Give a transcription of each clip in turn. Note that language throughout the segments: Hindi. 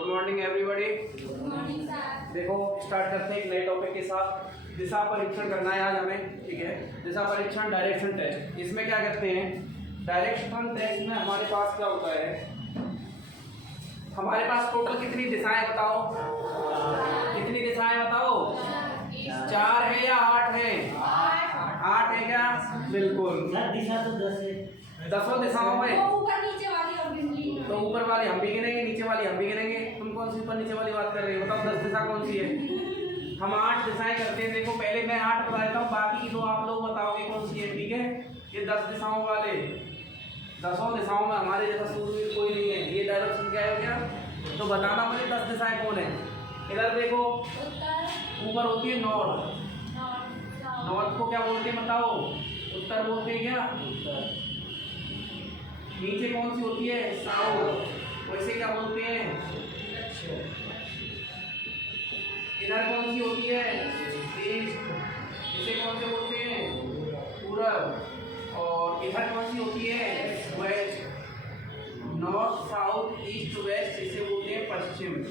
Good morning everybody. Good morning sir. देखो स्टार्ट करते हैं एक नए टॉपिक के साथ। दिशा परीक्षण करना है आज हमें, ठीक है। दिशा परीक्षण डायरेक्शन टेस्ट। इसमें क्या करते हैं, डायरेक्शन टेस्ट में हमारे पास क्या होता है, हमारे पास टोटल कितनी दिशाएं बताओ, कितनी दिशाएं बताओ, 4 है या 8 है? 8 है क्या? बिल्कुल। दिशा तो 10 है। 10 दिशाओं में ऊपर नीचे वाली और गिनली। तो ऊपर वाली हम भी गिनेंगे, नीचे वाली हम भी गिनेंगे। तुम कौन सी ऊपर नीचे वाली बात कर रहे हो? बताओ 10 दिशा कौन सी है? हम 8 दिशाएं करते हैं। देखो पहले मैं 8 बता देता हूँ, बाकी की 2 आप लोग बताओगे कौन सी है, ठीक है। ये 10 दिशाओं वाले, 10 दिशाओं में हमारे जैसा सूरवीर कोई नहीं है। ये डायरेक्शन क्या है क्या? तो बताना मुझे 10 दिशाएं कौन है। इधर देखो, ऊपर होती है नॉर्थ। नॉर्थ को क्या बोलते हैं बताओ? उत्तर बोलते हैं क्या? नीचे कौन सी होती है? साउथ। वैसे क्या बोलते हैं? इधर कौन सी होती है? ईस्ट। इसे कौन से बोलते हैं? पूरब। और इधर कौन सी होती है? West. North, south, east, west इसे बोलते हैं पश्चिम।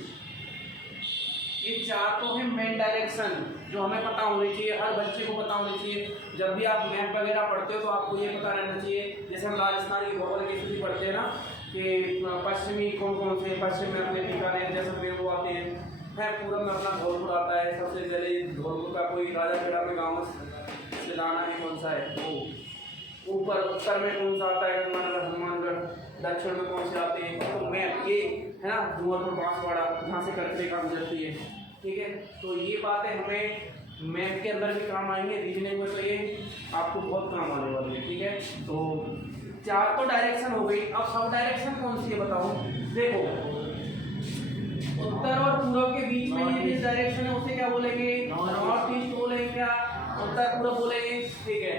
ये 4 तो है मेन डायरेक्शन जो हमें पता होनी चाहिए, हर बच्चे को पता होनी चाहिए। जब भी आप मैप वगैरह पढ़ते हो तो आपको ये पता रहना चाहिए। जैसे हम राजस्थान की भौगोलिक स्थिति पढ़ते हैं ना, कि पश्चिमी कौन कौन से, पश्चिम में अपने बीकानेर जैसलमेर वो आते हैं, पूरब में अपना धौलपुर आता है। सबसे पहले धौलपुर का कोई राजाखेड़ा में गाँव से लाना है, कौन सा है वो। ऊपर उत्तर में कौन सा आता है? हनुमानगढ़। दक्षिण में कौन से आते हैं? तो मैप ये है ना, धुआंपुर, बांसवाड़ा, जहाँ से कर्क रेखा गुजरती है, ठीक है। तो ये बातें हमें मैप के अंदर भी काम आएंगे, रीजनिंग में तो ये आपको बहुत काम आने वाली है, ठीक है। तो 4 तो डायरेक्शन हो गई। अब सब डायरेक्शन कौन सी है बताओ? देखो उत्तर और पूरब के बीच में ये जिस डायरेक्शन है उसे क्या बोलेंगे? नॉर्थ ईस्ट बोलेंगे क्या? उत्तर पूरब बोलेंगे, ठीक है।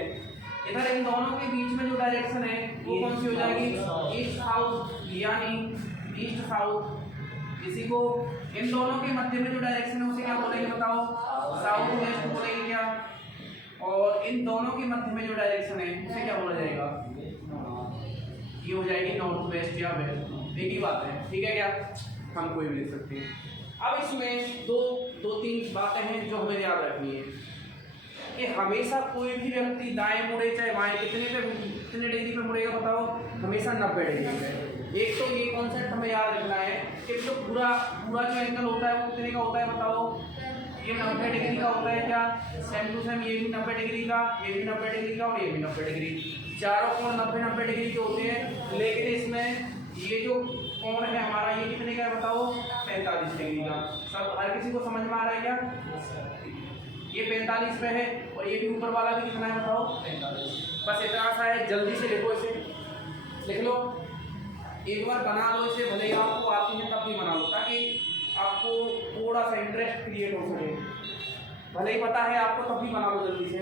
इधर इन दोनों के बीच में जो डायरेक्शन है वो कौन सी हो जाएगी? ईस्ट साउथ, यानी ईस्ट साउथ। इसी को इन दोनों के मध्य में जो डायरेक्शन है उसे क्या बोलेंगे बताओ? साउथ वेस्ट बोलेंगे क्या? और इन दोनों के मध्य में जो डायरेक्शन है उसे क्या बोला जाएगा? ये हो जाएगी नॉर्थ वेस्ट या वेस्ट। एक ही बात है, ठीक है क्या? हम कोई भी लिख सकते हैं। अब इसमें दो तीन बातें हैं जो हमें याद रखनी है कि हमेशा कोई भी व्यक्ति दाएं मुड़े चाहे बाएं, कितने डिग्री पे मुड़ेगा बताओ? हमेशा 90 डिग्री पे। एक तो ये कॉन्सेप्ट हमें याद रखना है कि जो पूरा जो एंगल होता है वो कितने का होता है बताओ? ये 90 डिग्री का होता है क्या? सेम टू सेम ये भी 90 डिग्री का, ये भी 90 डिग्री का और ये भी 90 डिग्री। चारों कोण 90 डिग्री के होते हैं। लेकिन इसमें ये जो कोण है हमारा, ये कितने का है बताओ? 45 डिग्री का। सब हर किसी को समझ में आ रहा है क्या? ये 45 पे है और ये भी ऊपर वाला भी कितना है बताओ? 45। बस इतना सा है, जल्दी से लिखो, इसे लिख लो, एक बार बना लो इसे, भले ही आपको आती है तब भी बना लो, ताकि आपको थोड़ा सा इंटरेस्ट क्रिएट हो सके। भले ही पता है आपको तब भी बना लो जल्दी से।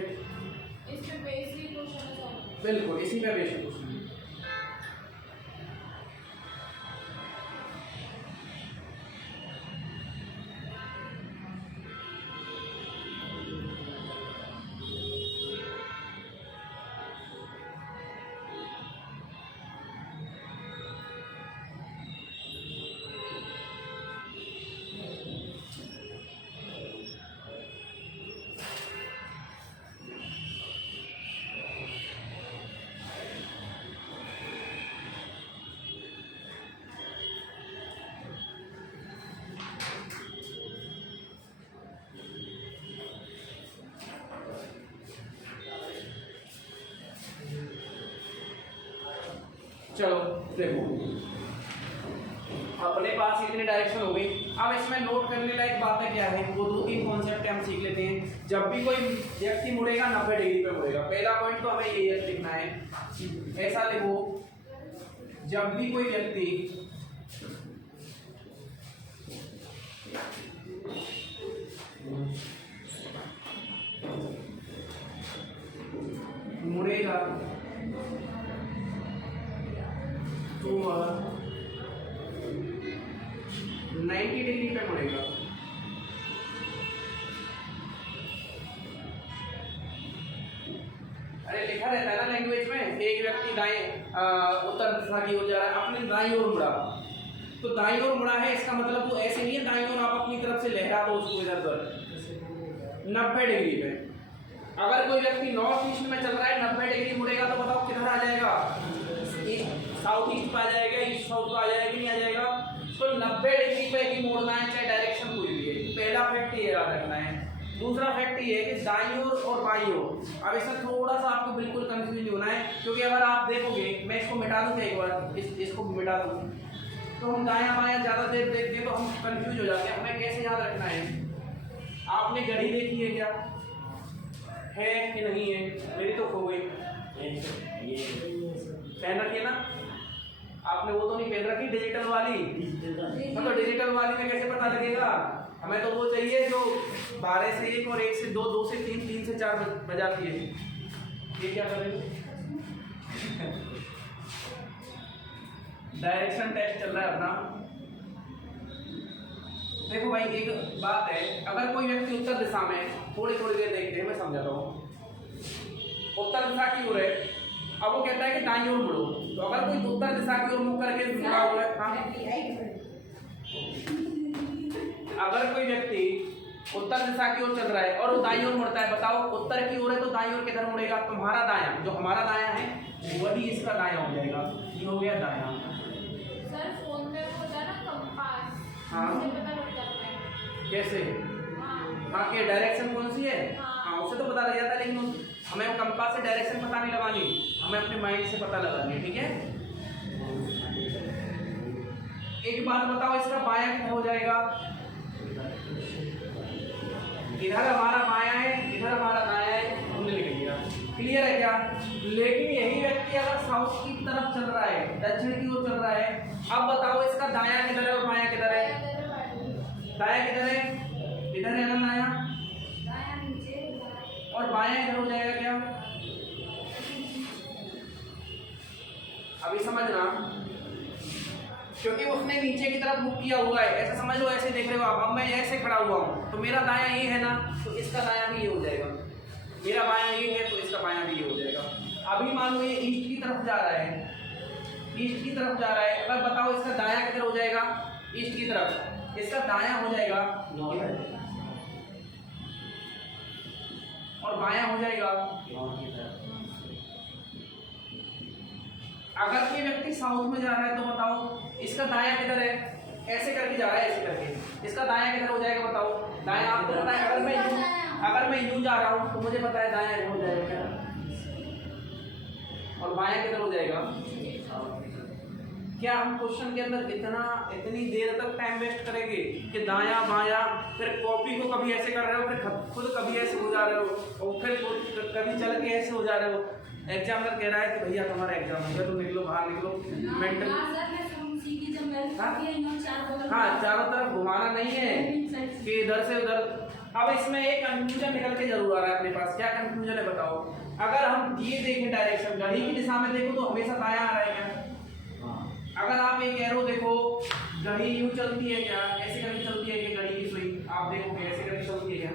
इसमें बेसिक क्वेश्चन है। बिल्कुल इसी में बेसिक क्वेश्चन। चलो देखो, अपने पास इतनी डायरेक्शन हो गई। अब इसमें नोट करने लायक बातें क्या है, वो 2-3 कॉन्सेप्ट हम सीख लेते हैं। जब भी कोई व्यक्ति मुड़ेगा 90 डिग्री पे मुड़ेगा। पहला पॉइंट तो हमें ये लिखना है, ऐसा लिखो, जब भी कोई व्यक्ति मुड़ेगा तो वह 90 डिग्री पे मुड़ेगा। अरे लिखा रहता है ना लैंग्वेज में, एक व्यक्ति दाएं उत्तर दिशा की ओर जा रहा है, अपनी दाईं ओर मुड़ा, तो दाईं ओर मुड़ा है, इसका मतलब वो ऐसे नहीं है दाईं ओर आप अपनी तरफ से लहरा दो उसको इधर उधर 90 डिग्री पे। अगर कोई व्यक्ति नॉर्थ ईस्ट में चल रहा है 90 डिग्री मुड़ेगा तो बताओ किधर आ जाएगा, साउथ ईस्ट पे आ जाएगा, ईस्ट साउथ पे आ जाएगा कि नहीं आ जाएगा। तो 90 डिग्री पे ही मोड़ना है चाहे डायरेक्शन कोई भी है। पहला फैक्ट ये याद रखना है। दूसरा फैक्ट ये है कि दाईं ओर और बाईं ओर, अब इसमें थोड़ा सा आपको बिल्कुल कंफ्यूज नहीं होना है, क्योंकि अगर आप देखोगे, मैं इसको मिटा दूं एक बार, इसको मिटा दूं तो हम दायां बायां ज़्यादा देर देखते हैं तो हम कंफ्यूज हो जाते हैं। हमें कैसे याद रखना है, आपने घड़ी देखी है क्या, है कि नहीं है, मेरी तो खो गई, पहन रखी है ना आपने, वो तो नहीं पहन रखी डिजिटल वाली, तो डिजिटल वाली में कैसे पता लगेगा, हमें तो वो चाहिए जो 12 से 1 और 1 से 2, 2 से 3, 3 से 4 बजाती है। ये क्या करेंगे, डायरेक्शन टेस्ट चल रहा है अपना। देखो भाई एक बात है, अगर कोई व्यक्ति उत्तर दिशा में, थोड़ी थोड़ी देर देखते हैं मैं समझाता हूँ, उत्तर दिशा की ओर है, अब वो कहता है कि दाईं ओर मुड़ो, तो अगर कोई उत्तर दिशा की ओर मुड़ करके मुड़ा हुआ है, हाँ? अगर कोई व्यक्ति उत्तर दिशा की ओर चल रहा है और वो दाईं ओर मुड़ता है, बताओ उत्तर की ओर है तो दाईं ओर किधर मुड़ेगा, तुम्हारा दायां, जो हमारा दायां है वही इसका दायां हो जाएगा, ये हो गया दायां। सर फोन में वो होता है ना कंपास, हाँ। उससे पता लग जाता है कैसे, हाँ हाँ कि डायरेक्शन कौन सी है, हाँ। हाँ उससे तो पता लग जाता है, लेकिन हमें कंपास से डायरेक्शन पता नहीं लगानी, हमें अपने माइंड से पता लगानी है, ठीक है। एक बात बताओ, इसका बायां किधर हो जाएगा, इधर हमारा बायां है, इधर हमारा दायां है, हमने लिख लिया, क्लियर है क्या। लेकिन यही व्यक्ति अगर साउथ की तरफ चल रहा है, दक्षिण की ओर चल रहा है, अब बताओ इसका दायां किधर है और बायां किधर है, दायां किधर है, इधर है ना दायां, और बायां इधर हो जाएगा क्या, अभी समझना, क्योंकि उसने नीचे की तरफ मुख किया हुआ है, ऐसा समझ लो, ऐसे देख रहे हो आप, अब मैं ऐसे खड़ा हुआ हूँ तो मेरा दायां ये है ना, तो इसका दायां भी ये हो जाएगा, मेरा बायां ये है तो इसका बायां भी ये हो जाएगा। अभी मान लो ये ईस्ट की तरफ जा रहा है, ईस्ट की तरफ जा रहा है, अगर बताओ इसका दायां किधर हो जाएगा, ईस्ट की तरफ, इसका दायां हो जाएगा और बायां हो जाएगा। अगर कोई व्यक्ति साउथ में जा रहा है तो बताओ इसका दायां किधर है, ऐसे करके जा रहा है, ऐसे करके, इसका दायां किधर हो जाएगा बताओ, दायां आपको पता है, अगर मैं यूं जा रहा हूं तो मुझे पता है दायां हो जाएगा, और बायां किधर हो जाएगा। क्या हम क्वेश्चन के अंदर इतनी देर तक टाइम वेस्ट करेंगे कि दायां बायां, फिर कॉपी को कभी ऐसे कर रहे हो, फिर खुद कभी ऐसे हो जा रहे हो, और फिर कभी चल के ऐसे हो जा रहे हो। एग्जामिनर कह रहा है कि भैया तुम्हारा एग्जाम है, तुम निकलो बाहर, निकलो मेंटल, हाँ चारों तरफ घुमाना नहीं है कि इधर से उधर। अब इसमें एक कंफ्यूजन निकल के जरूर आ रहा है अपने पास, क्या कंफ्यूजन है बताओ। अगर हम ये देखें डायरेक्शन, घड़ी की दिशा में देखो तो हमेशा दायां आ रहा है क्या। अगर आप एक एरो देखो, घड़ी यूं चलती है क्या, ऐसे करके चलती है कि घड़ी की सुई आप देखोगे ऐसे करके चलती है क्या।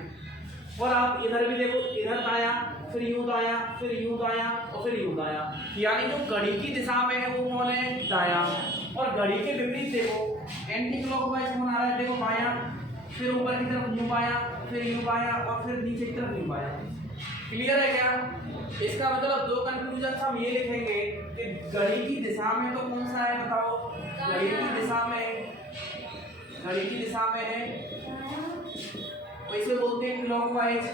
और आप इधर भी देखो, इधर दायां, फिर यूं दायां, फिर यूं दायां और फिर यूं दायां, यानी जो घड़ी की दिशा में है वो कौन है, दायां। और घड़ी के विपरीत देखो, एंटी क्लॉकवाइज कौन आ रहा है, देखो बायां, फिर ऊपर की तरफ यूं बायां, फिर यूं बायां और फिर नीचे की तरफ यूं बायां। क्लियर है क्या। इसका मतलब दो कंक्लूजन हम ये लिखेंगे कि घड़ी की दिशा में तो कौन सा है बताओ, घड़ी की दिशा में, घड़ी की दिशा में है, वैसे बोलते हैं क्लॉकवाइज,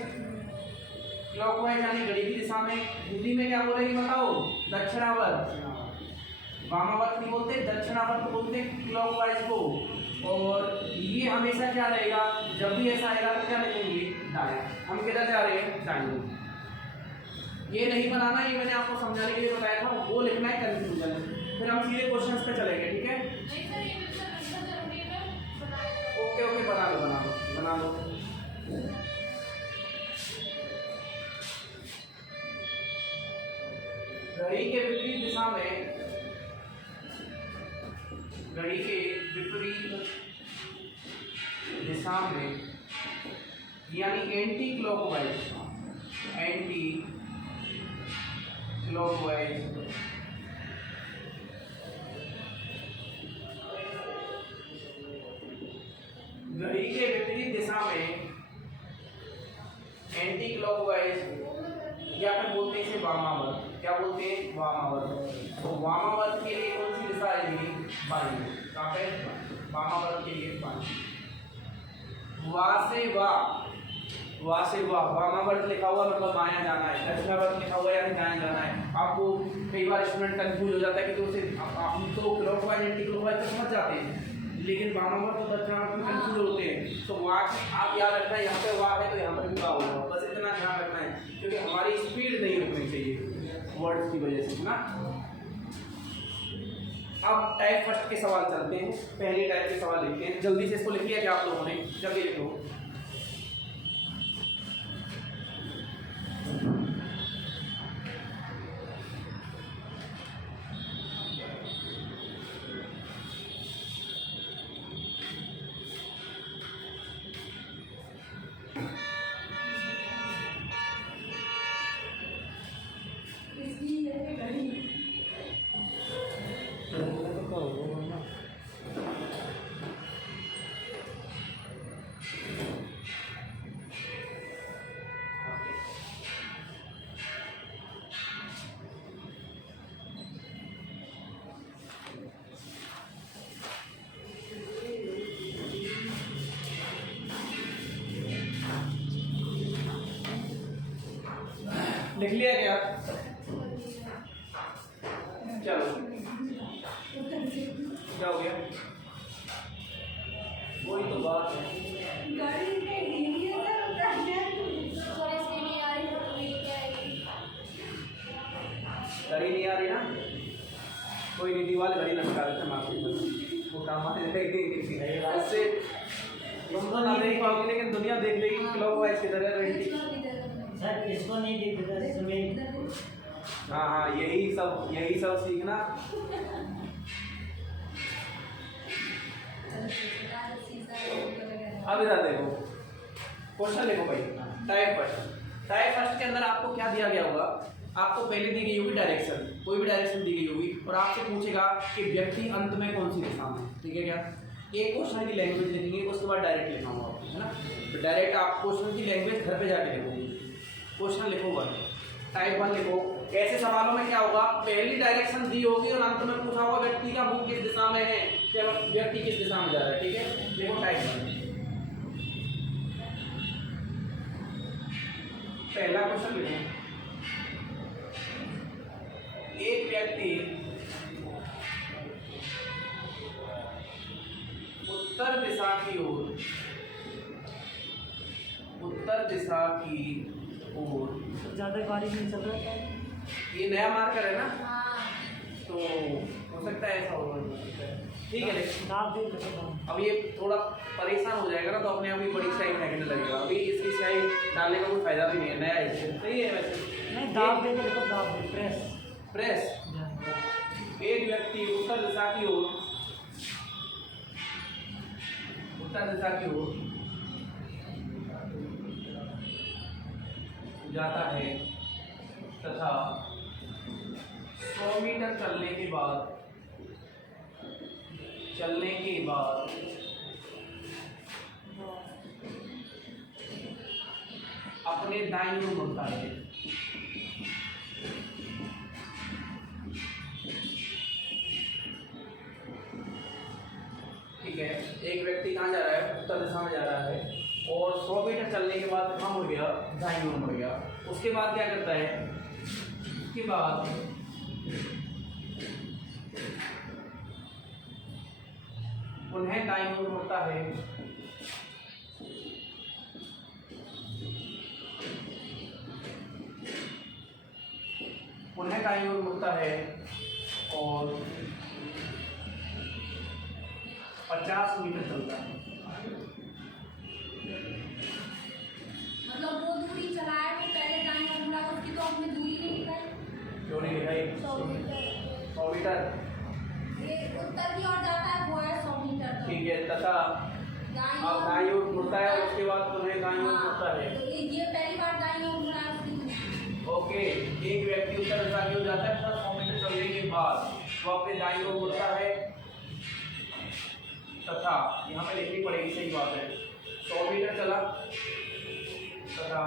क्लॉकवाइज यानी घड़ी की दिशा में। हिंदी में क्या बोलेंगे बताओ, दक्षिणावर्त, वामावर्त नहीं बोलते, दक्षिणावर्त बोलते क्लॉकवाइज को। और ये हमेशा क्या रहेगा, जब भी ऐसा आएगा तो क्या लिखेंगे, दायां। हम किधर जा रहे हैं, दाएं। ये नहीं बनाना, ये मैंने आपको समझाने के लिए बताया था, वो लिखना है कंक्लूजन। फिर हम सीधे क्वेश्चंस पे चलेंगे, ठीक है। ओके ओके, बना लो बना लो बना लो। घड़ी के विपरीत दिशा में, घड़ी के विपरीत दिशा में यानी एंटी क्लॉकवाइज, एंटी क्लॉकवाइज वामावर्त। क्या बोलते हैं? वामावर्त। तो वामावर्त के लिए कौन सी दिशा आएगी? बाईं। कहाँ पे? वामावर्त के लिए बाईं। वा से वा, वामावर्त लिखा हुआ मतलब बायां जाना है, दक्षिणावर्त लिखा हुआ यानी दाएं जाना है। आपको कई बार स्टूडेंट कंफ्यूज हो जाता है कि तो उसे हम तो क्लॉकवाइज एंटी क्लॉकवाइज तो समझ जाते हैं, लेकिन वामावर्त और दक्षिणावर्त में कंफ्यूज होते हैं। तो वा आप याद रखना है, यहाँ पे वा है तो यहाँ पर भी वा होगा, बस इतना ध्यान रखना है, क्योंकि हमारी स्पीड नहीं रुकनी चाहिए वर्ड्स की वजह से ना। अब टाइप फर्स्ट के सवाल चलते हैं। पहले टाइप के सवाल लिखते हैं, जल्दी से इसको लिख लिया क्या आप लोगों ने? जल्दी लिखो। लिख लिया क्या? चलो क्या हो गया? वही तो बात है। घड़ी नहीं आ रही ना, कोई नहीं, दीवार घड़ी लटका देते मार्केट में, वो काम आने लगेगी। उससे तुम तो ना देख पाओगे लेकिन दुनिया देख लेगी क्लॉकवाइज की तरह रहेगी। सर इसको नहीं दिखता इसमें। हाँ हाँ, यही सब सीखना। अब इधर देखो, क्वेश्चन देखो भाई। टाइप फर्स्ट के अंदर आपको क्या दिया गया होगा? आपको पहले दी गई होगी डायरेक्शन, कोई भी डायरेक्शन दी गई होगी, और आपसे पूछेगा कि व्यक्ति अंत में कौन सी दिशा में, ठीक है क्या? एक क्वेश्चन की लैंग्वेज लिखेंगे, उसके बाद डायरेक्ट लिखा होगा, है ना? तो डायरेक्ट आप क्वेश्चन की लैंग्वेज घर पे जाके लिखोगे। क्वेश्चन लिखो वन, टाइप 1 लिखो। ऐसे सवालों में क्या होगा? पहली डायरेक्शन दी होगी और अंत में पूछा होगा व्यक्ति का मुख किस दिशा में है, या व्यक्ति किस दिशा में जा रहा है, ठीक है? देखो टाइप 1 पहला क्वेश्चन लिखो। एक व्यक्ति उत्तर दिशा की ओर ज्यादा बारिश नहीं चल रहा है। ये नया मार्कर है ना, हाँ। तो हो सकता है ऐसा होगा, ठीक है। नाप दे लेते अब ये थोड़ा परेशान हो जाएगा ना, तो अपने आप ही बड़ी स्याही फेंकने लगेगा। अभी इसकी स्याही डालने का कोई फायदा भी नहीं है, नया है, सही है वैसे। नहीं, दाब दे के देखो, दाब दे, प्रेस। एक व्यक्ति उत्तर दिशा की ओर जाता है तथा 100 मीटर चलने के बाद अपने दाईं ओर मुड़ता है। ठीक है, एक व्यक्ति कहाँ जा रहा है? उत्तर दिशा में जा रहा है, और 100 मीटर चलने के बाद कहाँ मुड़ गया? दाईं ओर मुड़ गया। उसके बाद क्या करता है? उसके बाद उन्हें दाईं ओर मुड़ता है, और 50 मीटर चलता है। मतलब वो दूरी चलाए तो पहले दाएं और मुड़ा, उसकी तो अपनी दूरी नहीं दिखाई। क्यों नहीं दिखाई? 100 मीटर। 100 मीटर, ये उत्तर की ओर जाता है, वो है 100 मीटर तक। ठीक है, तथा अब दाईं ओर मुड़ता है, उसके बाद उन्हें दाईं ओर मुड़ता है। तो ये पहली बार दाईं ओर मुड़ा है उसकी। ओके, एक व्यक्ति उत्तर दिशा की ओर जाता है तथा 100 मीटर चलने के बाद वो अपने दाईं ओर मुड़ता है, तथा यहाँ पे लिखनी पड़ेगी, सही बात है। 100 मीटर चला तथा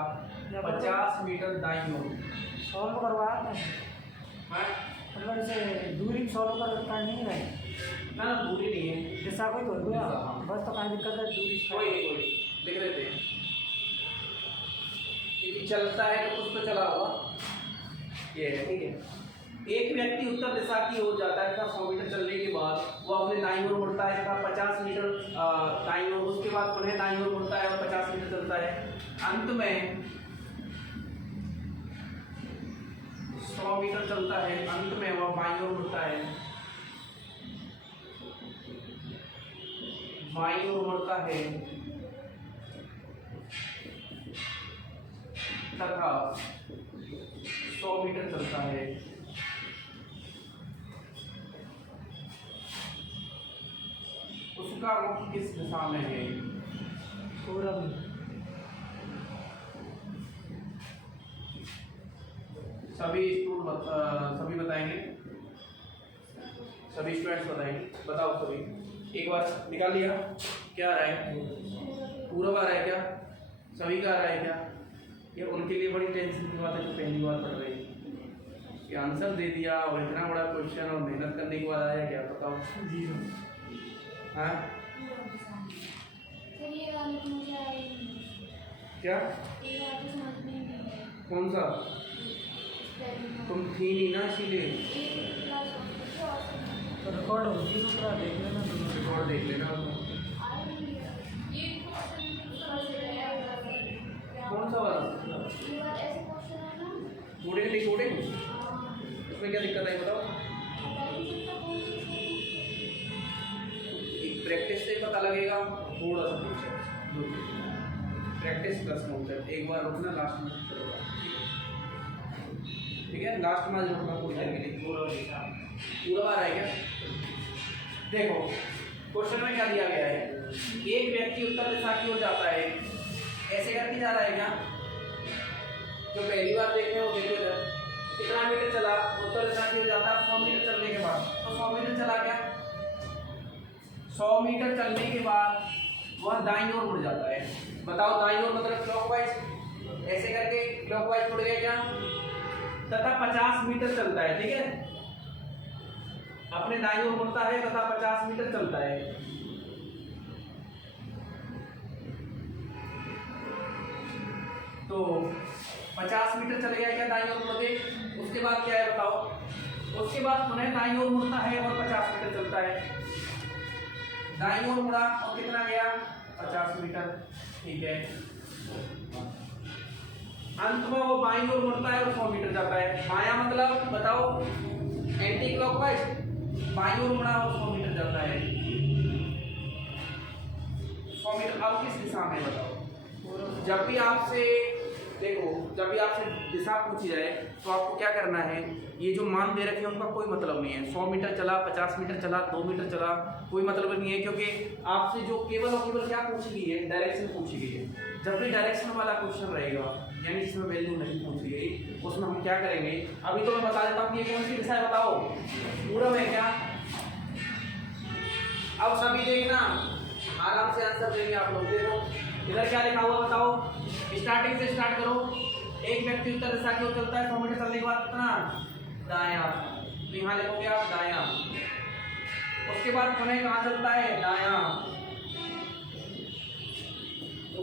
50 मीटर दाईं ओर सॉल्व करवाया था हाँ मतलब जैसे दूरी सॉल्व कर नहीं है ना ना दूरी नहीं है, जैसा कोई तो हुआ हाँ। बस तो कहीं दिक्कत है दूरी कोई नहीं कोई नहीं, लिख लेते हैं क्योंकि चलता है तो कुछ तो चला होगा। ये है ठीक है। एक व्यक्ति उत्तर दिशा की ओर जाता है तथा 100 मीटर चलने के बाद वो अपने दाईं ओर मुड़ता है तथा 50 मीटर दाईं ओर, उसके बाद पुनः दाईं ओर मुड़ता है और 50 मीटर चलता है। अंत में 100 मीटर चलता है, अंत में वह बाईं ओर मुड़ता है, बाईं ओर मुड़ता है तथा 100 मीटर चलता है। उसका मुख किस दिशा में है? पूरब सभी बताएंगे, सभी स्टूडेंट्स बताएंगे। बताओ सभी, एक बार निकाल लिया क्या आ रहा है? पूरब आ रहा है क्या? सभी का आ रहा है क्या? ये उनके लिए बड़ी टेंशन की बात है जो पहली बार पढ़ रही है कि आंसर दे दिया और इतना बड़ा क्वेश्चन और मेहनत करने के बाद आया क्या? बताओ। जीरो हाँ सर ये वाला तो मुझे आया ही नहीं। क्या? ये वाला तो समझ में ही नहीं आया। कौन सा? तुम थी नहीं ना इसीलिए। एक क्लास और सब तो रिकॉर्ड होती है पूरा देख लेना दोनों रिकॉर्ड देख लेना। आया नहीं है। ये क्वेश्चन समझ में नहीं आया। कौन सा वाला? ये वाला ऐसे क्वेश्चन है ना। कोडिंग नहीं कोडिंग, हाँ। उसमें क्या दिक्कत है बताओ। पता ही नहीं चलता कौन सी है। एक प्रैक्टिस से पता लगेगा, थोड़ा सा पूछे प्रैक्टिस प्लस कॉन्सेप्ट। एक बार रुकना, लास्ट में करोगा ठीक है? लास्ट में रुकना थोड़ी देर के लिए। पूरा बार है क्या? देखो क्वेश्चन में क्या दिया गया है? एक व्यक्ति उत्तर दिशा की ओर जाता है, ऐसे करके जा रहा है क्या? जो पहली बार देख रहे हो देखो इधर, कितना मीटर चला? उत्तर दिशा की ओर जाता है 100 मीटर चलने के बाद। तो 100 मीटर चला क्या? 100 मीटर चलने के बाद वह दाईं ओर मुड़ जाता है। बताओ दाईं ओर मतलब क्लॉकवाइज, ऐसे करके क्लॉकवाइज मुड़ गया क्या? तथा 50 मीटर चलता है, ठीक है? अपने दाईं ओर मुड़ता है तथा 50 मीटर चलता है। तो 50 मीटर चले गया क्या दाईं ओर मुड़ के? उसके बाद क्या है बताओ? उसके बाद पुनः दाईं ओर मुड़ता है और 50 मीटर चलता है। दाईं ओर मुड़ा और कितना गया? 50 मीटर, ठीक है। अंत में वो बाईं ओर मुड़ता है और 100 मीटर जाता है। बायां मतलब बताओ एंटी क्लॉकवाइज, बाईं ओर मुड़ा और 100 मीटर जाता है। 100 मीटर अब किस दिशा में बताओ? जब भी आपसे देखो, जब भी आपसे दिशा पूछी जाए तो आपको क्या करना है? ये जो मान दे रखे हैं उनका कोई मतलब नहीं है। 100 मीटर चला, 50 मीटर चला, 2 मीटर चला, कोई मतलब नहीं है, क्योंकि आपसे जो केवल और केवल क्या पूछी गई है? डायरेक्शन पूछी गई है। जब भी डायरेक्शन वाला क्वेश्चन रहेगा, यानी जिसमें वैल्यू नहीं पूछी गई, उसमें हम क्या करेंगे? अभी तो मैं बता देता हूँ कि ये कौन सी दिशा है बताओ? पूरब है क्या? अब सभी देखना, आराम से आंसर देंगे आप लोग। देखो इधर क्या लिखा हुआ बताओ? स्टार्टिंग से स्टार्ट करो। एक व्यक्ति उत्तर दिशा की ओर चलता है, 100 मीटर चलने के बाद कितना? दायां। तो यहाँ लिखोगे आप दायां। उसके बाद पुनः कहाँ चलता है? दायां।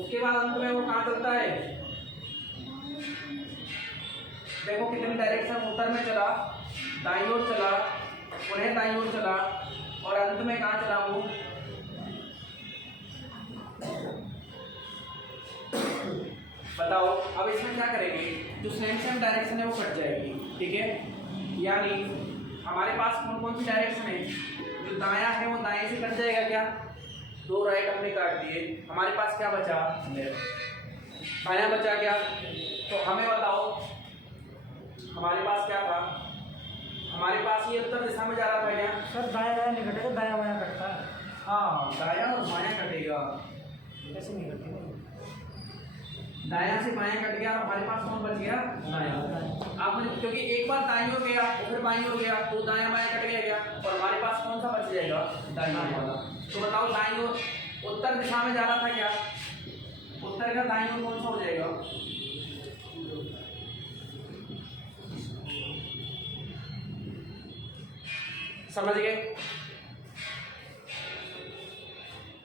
उसके बाद अंत में वो कहाँ चलता है? देखो कितनी डायरेक्शन, उत्तर में चला, दाईं ओर चला, पुनः दाईं ओर चला और अंत में कहाँ चला वो? बताओ। अब इसमें क्या करेंगे? जो सेम डायरेक्शन है वो कट जाएगी, ठीक है? यानी हमारे पास कौन कौन सी डायरेक्शन है? जो दायां है वो दाएं से कट जाएगा क्या? 2 राइट हमने काट दिए, हमारे पास क्या बचा? बायां बचा क्या? तो हमें बताओ हमारे पास क्या था? हमारे पास ये उत्तर दिशा में जा रहा था क्या? सर दाया दाया नहीं कटेगा, दाया बाया कटता है। हाँ, दायां और बायां कटेगा। ऐसे नहीं कटेगा। दायां से बायां कट गया और हमारे पास कौन बच गया? दायां। आप मुझे, क्योंकि एक बार दाईं ओर गया और फिर बाईं ओर गया तो दायां बायां कट गया और हमारे पास कौन सा बच जाएगा? दाईं वाला। तो बताओ दाईं ओर उत्तर दिशा में जा रहा था क्या? उत्तर का दाईं ओर कौन सा हो जाएगा? समझ गए?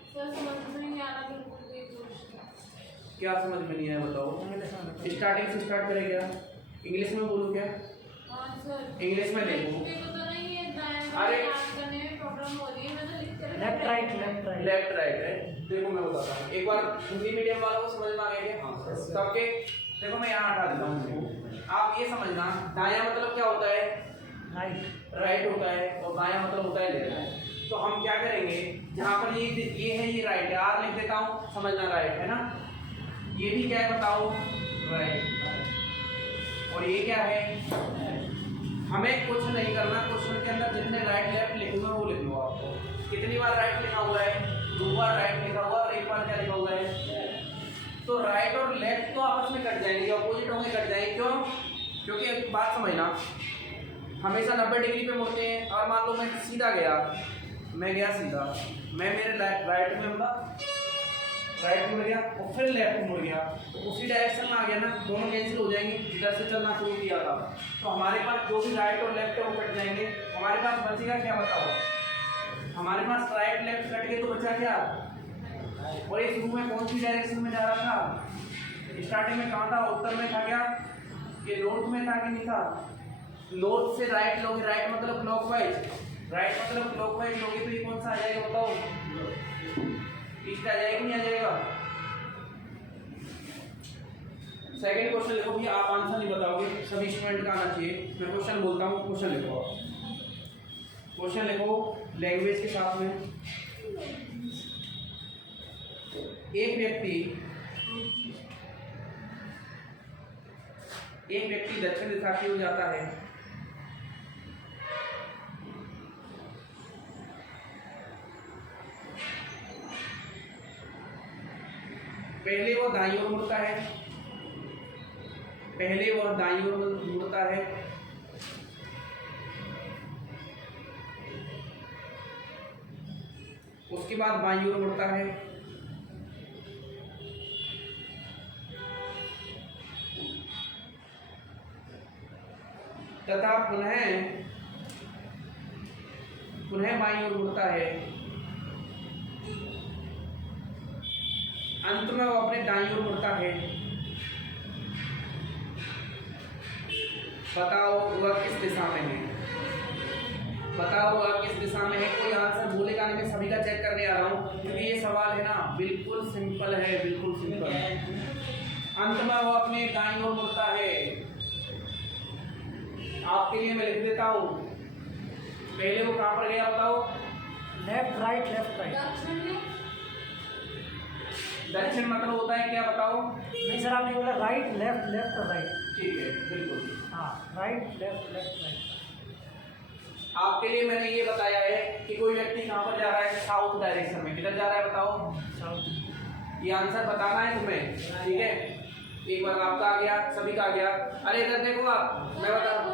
सर समझ में नहीं आ रहा बिल्कुल भी कुछ। क्या समझ में नहीं आया बताओ? इंग्लिश में लिखो। स्टार्टिंग से स्टार्ट करें क्या? इंग्लिश में बोलूँ क्या? हाँ सर। इंग्लिश में देखो। मेरे को तो नहीं है दाएं अरे। बाएं करने में प्रॉब्लम हो रही है, मैं तो लिखते रहती हूँ। Left right left right. Left right है। देखो मैं बताता हूँ, एक बार हिंदी मीडियम वालों को समझ में आ गया क्या? सबके देखो मैं यहाँ हटा देता हूँ। आप ये समझना, दायां मतलब क्या होता है? राइट। राइट होता है, और बायां मतलब होता है लेफ्ट। तो हम क्या करेंगे, जहाँ पर ये है, ये राइट है, आर लिख देता हूँ, समझना राइट है ना। ये भी क्या है बताओ? राइट। और ये क्या है? हमें कुछ नहीं करना, क्वेश्चन के अंदर जितने राइट लेफ्ट लिखूंगा वो लिख लो। आपको कितनी बार राइट लिखा हुआ है? 2 बार राइट लिखा हुआ है, और 1 बार क्या लिखा हुआ है? तो राइट और लेफ्ट तो आपस में कट जाएंगे, अपोजिट होंगे, कट जाएंगे। क्यों? क्योंकि एक बात समझना, हमेशा 90 डिग्री पे मुड़ते हैं। और मान लो मैं सीधा गया, मैं गया सीधा, मैं मेरे राइट में मुड़ा, राइट मुड़ गया और फिर लेफ्ट मुड़ गया, तो उसी डायरेक्शन में आ गया ना, दोनों कैंसिल हो जाएंगे। इधर से चलना शुरू किया था, तो हमारे पास जो भी राइट और लेफ्ट है वो कट जाएंगे। हमारे पास बचेगा क्या बताओ? हमारे पास राइट लेफ्ट कट गए तो बचा क्या? और ये शुरू में कौन सी डायरेक्शन में जा रहा था? स्टार्टिंग में कहाँ था? उत्तर में था क्या? ये नॉर्थ में था कि नहीं था? नॉर्थ से राइट लोगे, राइट मतलब क्लॉकवाइज, राइट मतलब क्लॉकवाइज लोगे तो ये कौन सा आ जाएगा बताओ? ईस्ट आ जाएगा नहीं आ जाएगा? सेकंड क्वेश्चन लिखो भैया, आप आंसर नहीं बताओगे, सभी स्टूडेंट का आना चाहिए। मैं क्वेश्चन बोलता हूँ, क्वेश्चन लिखो। क्वेश्चन लिखो लैंग्वेज के साथ में। एक व्यक्ति दक्षिण दिशा की ओर जाता है। पहले वो दाईं ओर मुड़ता है, पहले वो दाईं ओर मुड़ता है, उसके बाद बाईं ओर मुड़ता है, तथा पुनः बाईं ओर मुड़ता है। अंत में वो अपने दाईं ओर मुड़ता है। बताओ वह किस दिशा में है? बताओ वह किस दिशा में है? कोई आंसर बोलेगा नहीं, मैं सभी का चेक करने आ रहा हूँ, क्योंकि ये सवाल है ना बिल्कुल सिंपल है, बिल्कुल सिंपल। अंत में वो अपने दाईं ओर मुड़ता है। आपके लिए मैं लिख देता हूँ, पहले वो कहाँ पर गया बताओ? Left right left right. दक्षिण में। दक्षिण मतलब होता है क्या बताओ? नहीं सर, आपने बोला राइट लेफ्ट लेफ्ट और राइट। ठीक है बिल्कुल, हाँ राइट लेफ्ट लेफ्ट राइट। आपके लिए मैंने ये बताया है कि कोई व्यक्ति कहाँ पर जा रहा है? साउथ डायरेक्शन में। किधर जा रहा है बताओ? साउथ। ये आंसर बताना है तुम्हें, ठीक है? एक बार आपका आ गया, सभी का आ गया। अरे इधर देखो आप, मैं बता रहा हूँ।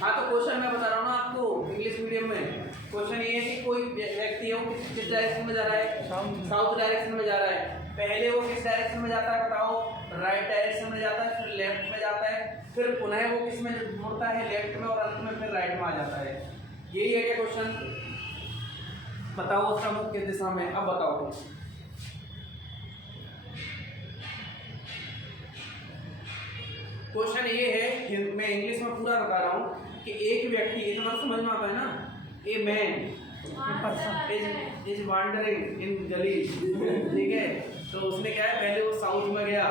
हाँ तो क्वेश्चन मैं बता रहा हूँ ना आपको, इंग्लिश मीडियम में क्वेश्चन ये है कि कोई व्यक्ति है वो किस डायरेक्शन में जा रहा है? साउथ डायरेक्शन में जा रहा है। पहले वो किस डायरेक्शन में जाता है बताओ? राइट डायरेक्शन में जाता है, फिर लेफ्ट में जाता है, फिर पुनः वो किस में मुड़ता है? लेफ्ट में, और अंत में फिर राइट में आ जाता है। यही है क्या क्वेश्चन? बताओ उसका मुख किस दिशा में? अब बताओ। क्वेश्चन ये है, मैं इंग्लिश में पूरा बता रहा हूँ कि एक व्यक्ति, इतना समझ में आता है ना, ए मैन इज वॉन्डरिंग इन गली, ठीक है? तो उसने क्या है, पहले वो साउथ में गया,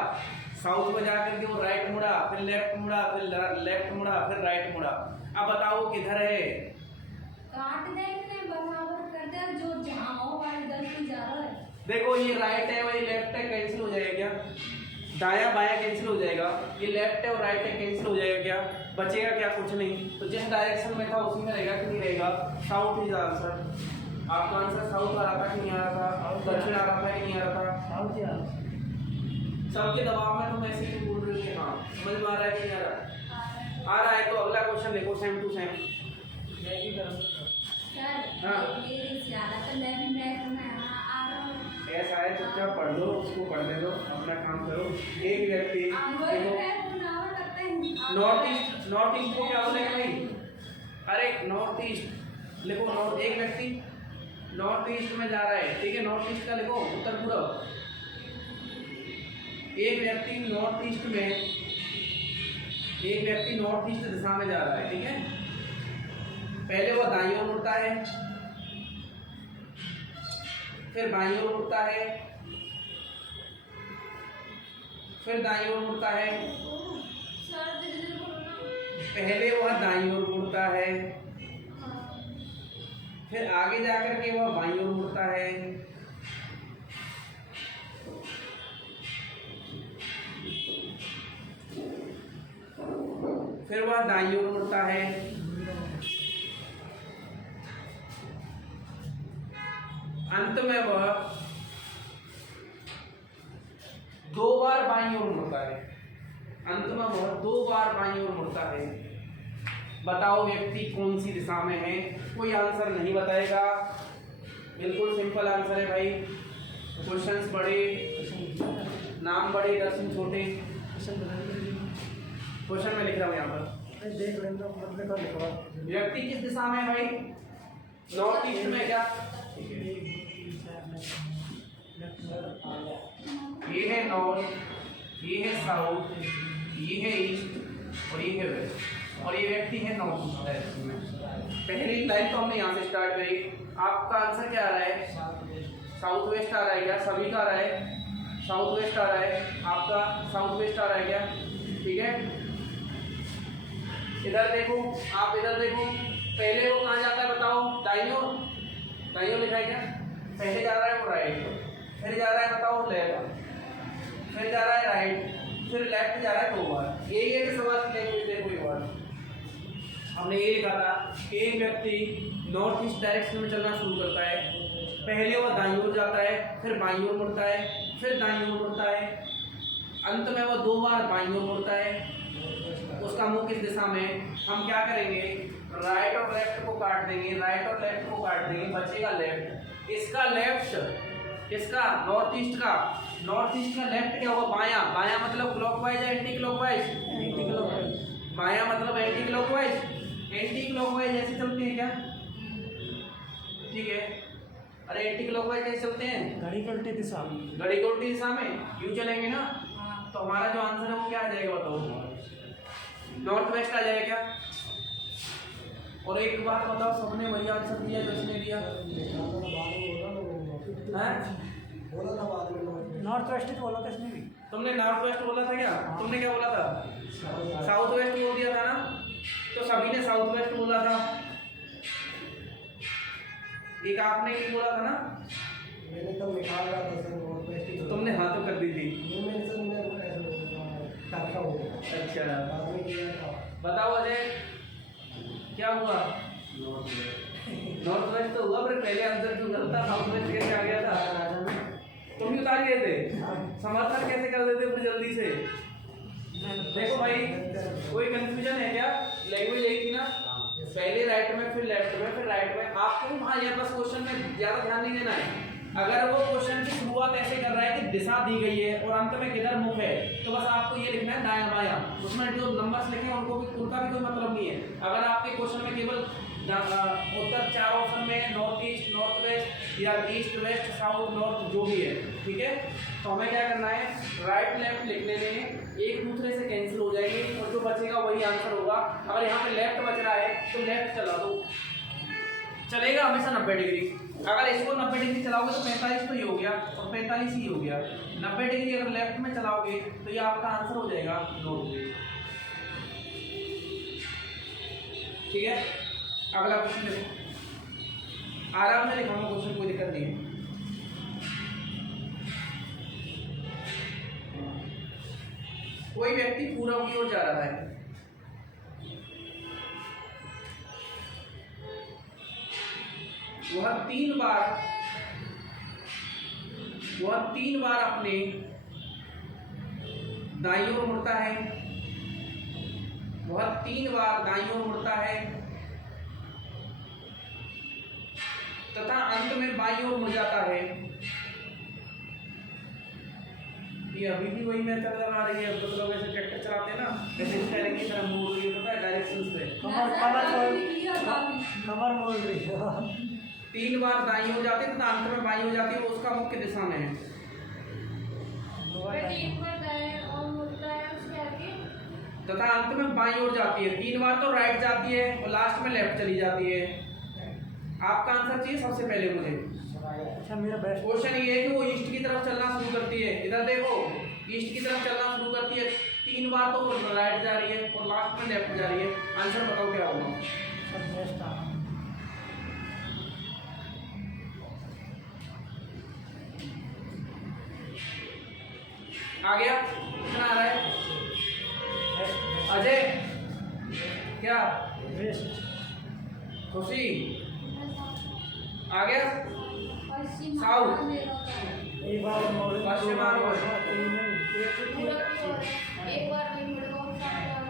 साउथ में जाकर के वो राइट मुड़ा, फिर लेफ्ट मुड़ा, फिर लेफ्ट मुड़ा, फिर राइट मुड़ा। अब बताओ किधर है? काट देंगे बराबर कर दे, जो जहाँ हो वहाँ इधर से जा रहा है। देखो ये राइट है और ये लेफ्ट है, कैंसिल हो जाएगा क्या? दाया बाया कैंसिल हो जाएगा, ये लेफ्ट है और राइट है कैंसिल हो जाएगा क्या? बचेगा क्या? कुछ नहीं। तो जिस डायरेक्शन में था उसी में रहेगा कि नहीं रहेगा? South is answer. आपका आंसर साउथ आ रहा था कि नहीं आ रहा था? दक्षिण आ रहा था कि नहीं आ रहा था? साउथ या सबके दबाव में तुम ऐसे ही बोल रहे हो कि हाँ, समझ में आ रहा है कि नहीं आ रहा है? आ रहा है तो अगला क्वेश्चन देखो, सेम टू सेम। मैं भी करूँ सर हाँ। मेरी ज़्यादा तो मैं भी मैथ में आ रहा हूँ। ऐसा है, चुपचाप पढ़ दो, उसको पढ़ने दो, अपना काम करो। एक व्यक्ति देखो, नॉर्थ ईस्ट को क्या बोलेंगे भाई? अरे नॉर्थ ईस्ट लिखो नॉर्थ, एक व्यक्ति नॉर्थ ईस्ट में जा रहा है, ठीक है, नॉर्थ ईस्ट का लिखो, उत्तर पूर्व। एक व्यक्ति नॉर्थ ईस्ट दिशा में जा रहा है, ठीक है। पहले वह दाईं ओर मुड़ता है, फिर बाईं ओर मुड़ता है, फिर दाईं ओर मुड़ता है। सर धीरे-धीरे बोलो ना। पहले वह दाईं ओर मुड़ता है, फिर आगे जाकर के वह बाईं ओर मुड़ता है, फिर वह दाईं ओर मुड़ता है, अंत में वह 2 बार बाईं ओर मुड़ता है। अंत में वह 2 बार बाईं ओर मुड़ता है। बताओ व्यक्ति कौन सी दिशा में है? कोई आंसर नहीं बताएगा, बिल्कुल सिंपल आंसर है भाई। क्वेश्चंस बड़े, नाम बड़े, दर्शन छोटे। क्वेश्चन में लिख रहा हूँ यहाँ पर, देख लेंगे मतलब का लिखवा। व्यक्ति किस दिशा में है भाई? नॉर्थ ईस्ट में क्या? ये है नॉर्थ, ये है साउथ, ये है ईस्ट और ये है वेस्ट, और ये व्यक्ति है नॉर्थ ईस्ट डायरेक्शन में। पहली लाइन तो हमने यहाँ से स्टार्ट करी। आपका आंसर क्या आ रहा है? साउथ वेस्ट आ रहा है क्या? सभी का आ रहा है साउथ वेस्ट आ रहा है, आपका साउथ वेस्ट आ रहा है क्या? ठीक है, इधर देखो, आप इधर देखो, पहले वो कहाँ जाता है बताओ? दाईं ओर, दाईं ओर लिखा है क्या? पहले जा रहा है वो राइट, फिर जा रहा है बताओ लेफ्ट, फिर जा रहा है राइट, फिर लेफ्ट जा रहा है 2 बार। यही है कि सवाल देखो एक बार हमने ये लिखा था कि एक व्यक्ति नॉर्थ ईस्ट डायरेक्शन में चलना शुरू करता है। पहले वो दाईं ओर जाता है, फिर बाईं ओर मुड़ता है, फिर दाईं ओर मुड़ता है, अंत में वो 2 बार बाईं ओर मुड़ता है। उसका मुंह किस दिशा में? हम क्या करेंगे? राइट और लेफ्ट को काट देंगे, राइट और लेफ्ट को काट देंगे, बचेगा लेफ्ट। इसका लेफ्ट, किसका? नॉर्थ ईस्ट का। नॉर्थ ईस्ट का लेफ्ट क्या होगा? बायां। बायां मतलब क्लॉकवाइज या एंटी क्लॉकवाइज? Anti clockwise. बायां मतलब एंटी क्लॉकवाइज। एंटी क्लॉकवाइज ऐसे चलते हैं क्या? ठीक है, अरे एंटी क्लॉकवाइज कैसे चलते हैं? घड़ी की उल्टी दिशा में। घड़ी की उल्टी दिशा में यूं चलेंगे ना, तो हमारा जो आंसर है वो क्या आ जाएगा बताओ? नॉर्थ वेस्ट आ जाएगा क्या? और एक बात बताओ, सबने वही आंसर दिया जो इसने दिया है? नॉर्थ वेस्ट ही बोला था इसने भी। तुमने नॉर्थ वेस्ट बोला था क्या? तुमने क्या बोला था? साउथ वेस्ट बोल दिया था ना, तो सभी ने साउथ वेस्ट बोला था, एक आपने ही बोला था ना। मैंने तो निकाल रहा था सर नॉर्थ वेस्ट ही। तो तुमने हाँ तो कर दी थी। अच्छा, बताओ अजय क्या हुआ? नॉर्थ वेस्ट तो हुआ, पर पहले आंसर क्यों गलत था? साउथ वेस्ट कैसे आ गया था? तुम ही उतार गए थे, समाधान कैसे कर देते फिर जल्दी से? देखो भाई, कोई कंफ्यूजन है क्या? लैंग्वेज एक ही ना, पहले राइट में, फिर लेफ्ट में, फिर राइट में। आपको हाँ यार बस क्वेश्चन में ज्यादा ध्यान नहीं देना है। अगर वो क्वेश्चन की शुरुआत ऐसे कर रहा है कि दिशा दी गई है और अंत में किधर मुख है, तो बस आपको ये लिखना है दायां बायां। उसमें जो नंबर्स लिखे हैं उनको भी, उनका भी कोई मतलब नहीं है। अगर आपके क्वेश्चन में केवल उत्तर 4 ऑप्शन में नॉर्थ ईस्ट, नॉर्थ वेस्ट या ईस्ट वेस्ट साउथ नॉर्थ जो भी है, ठीक है, तो हमें क्या करना है? राइट लेफ्ट लिखने में एक दूसरे से कैंसिल हो जाएंगे और जो बचेगा वही आंसर होगा। अगर यहाँ पे लेफ्ट बच रहा है तो लेफ्ट चला दो, चलेगा हमेशा 90 डिग्री। अगर इसको 90 डिग्री चलाओगे तो 45 तो ये हो गया और 45 ही हो गया। 90 डिग्री अगर लेफ्ट में चलाओगे तो ये आपका आंसर हो जाएगा नॉर्थ वेस्ट। ठीक है, अगला क्वेश्चन देखो, आराम से लिखाऊंगा क्वेश्चन, कोई दिक्कत नहीं है। कोई व्यक्ति पूरब की ओर जा रहा है, वह 3 बार अपने दाईं ओर मुड़ता है, वह 3 बार दाईं ओर मुड़ता है तथा अंत में बाईं ओर मुड़ जाता है। ये अभी भी वही मेथड लगा रही है, मतलब ऐसे ट्रैक्टर चलाते हैं ना, ऐसे स्टाइलिंग की तरह मूव हो रही है, पता है डायरेक्शंस पे। ना सर, कमर मोड़ रही है। 3 बार दाईं हो जाती है तथा अंत में बाईं हो जाती है, वो उसका मुख्य दिशा में है। बेटी एक बार दाएं और मुड़ता है उसके आगे। तथा अंत में बाईं ओर जाती है। 3 बार तो राइट जाती है और लास्ट में लेफ्ट चली जाती है। आपका आंसर चाहिए सबसे पहले मुझे। अच्छा मेरा बेस्ट क्वेश्चन ये है कि वो ईस्ट की तरफ चलना शुरू करती है। इधर देखो, ईस्ट की तरफ चलना शुरू करती है। 3 बार तो वो राइट जा रही है और लास्ट में लेफ्ट जा रही है। आंसर बताओ क्या होगा। बेस्ट आ गया? कितना आ रहा है अजय? क्या बेस्ट खुशी आ गया? पश्चिम साउथ। आगरा में रहता है। एक बार मोड़ पश्चिम आगे बढ़। पूरब की ओर है। एक बार वही मुड़ेगा और साथ जाओ।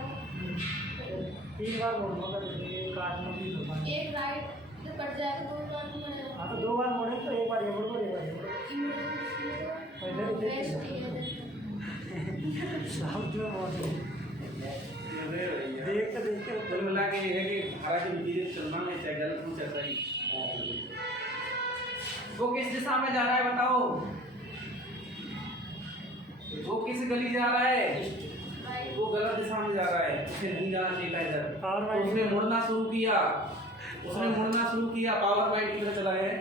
3 बार मोड़ना एक काटना भी होगा। एक राइट से कट जाएगा तो बार मुड़ेगा। हाँ तो 2 बार मोड़े तो एक बार ये मोड़ एक बार ये मोड़। पहले तो बेस्ट है। साउथ में मोड़ देखते देखते कुल मिला के ये है कि हमारा जो मटीरियल चलना है चाहे गलत हो चाहे सही, वो किस दिशा में जा रहा है बताओ। वो किस गली जा रहा है? वो गलत दिशा में जा रहा है, उसे नहीं जाना चाहिए था इधर। तो उसने मुड़ना शुरू किया, पावर पॉइंट की तरह चला है।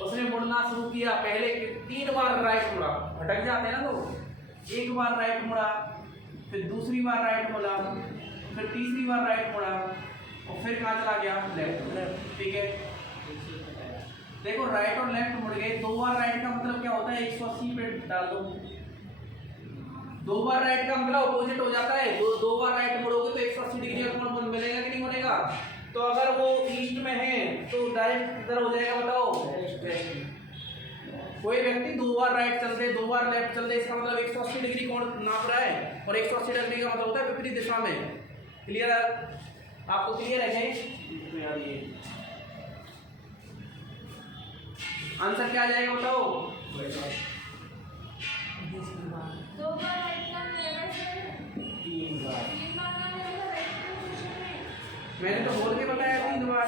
उसने मुड़ना शुरू किया। पहले 3 बार राइट मुड़ा, भटक जाते हैं ना तो। 1 बार राइट मुड़ा, फिर दूसरी बार राइट मुड़ा, फिर तीसरी बार राइट मुड़ा और फिर कहाँ चला गया? लेफ्ट। ठीक है, देखो राइट और लेफ्ट मुड़ गए। 2 बार राइट का मतलब क्या होता है? 180 पे डाल दो। 2 बार राइट का मतलब अपोजिट हो जाता है। 2 बार राइट मुड़ोगे तो 180 डिग्री का कोण मिलेगा कि नहीं मिलेगा? तो अगर वो ईस्ट में है तो डायरेक्ट इधर हो जाएगा, बताओ वेस्ट। कोई व्यक्ति 2 बार राइट चल रहे 2 बार लेफ्ट चल रहे, इसका मतलब 180 डिग्री कोण नाप रहा है और 180 डिग्री का मतलब होता है विपरीत दिशा में। क्लियर है? आपको क्लियर है? आंसर क्या आ जाएगा बताओ। 2 बार राइट का मेरा से 3 बार। 3 बार का मेरा राइट पोजीशन में। मैंने तो बोल के बताया 3 बार।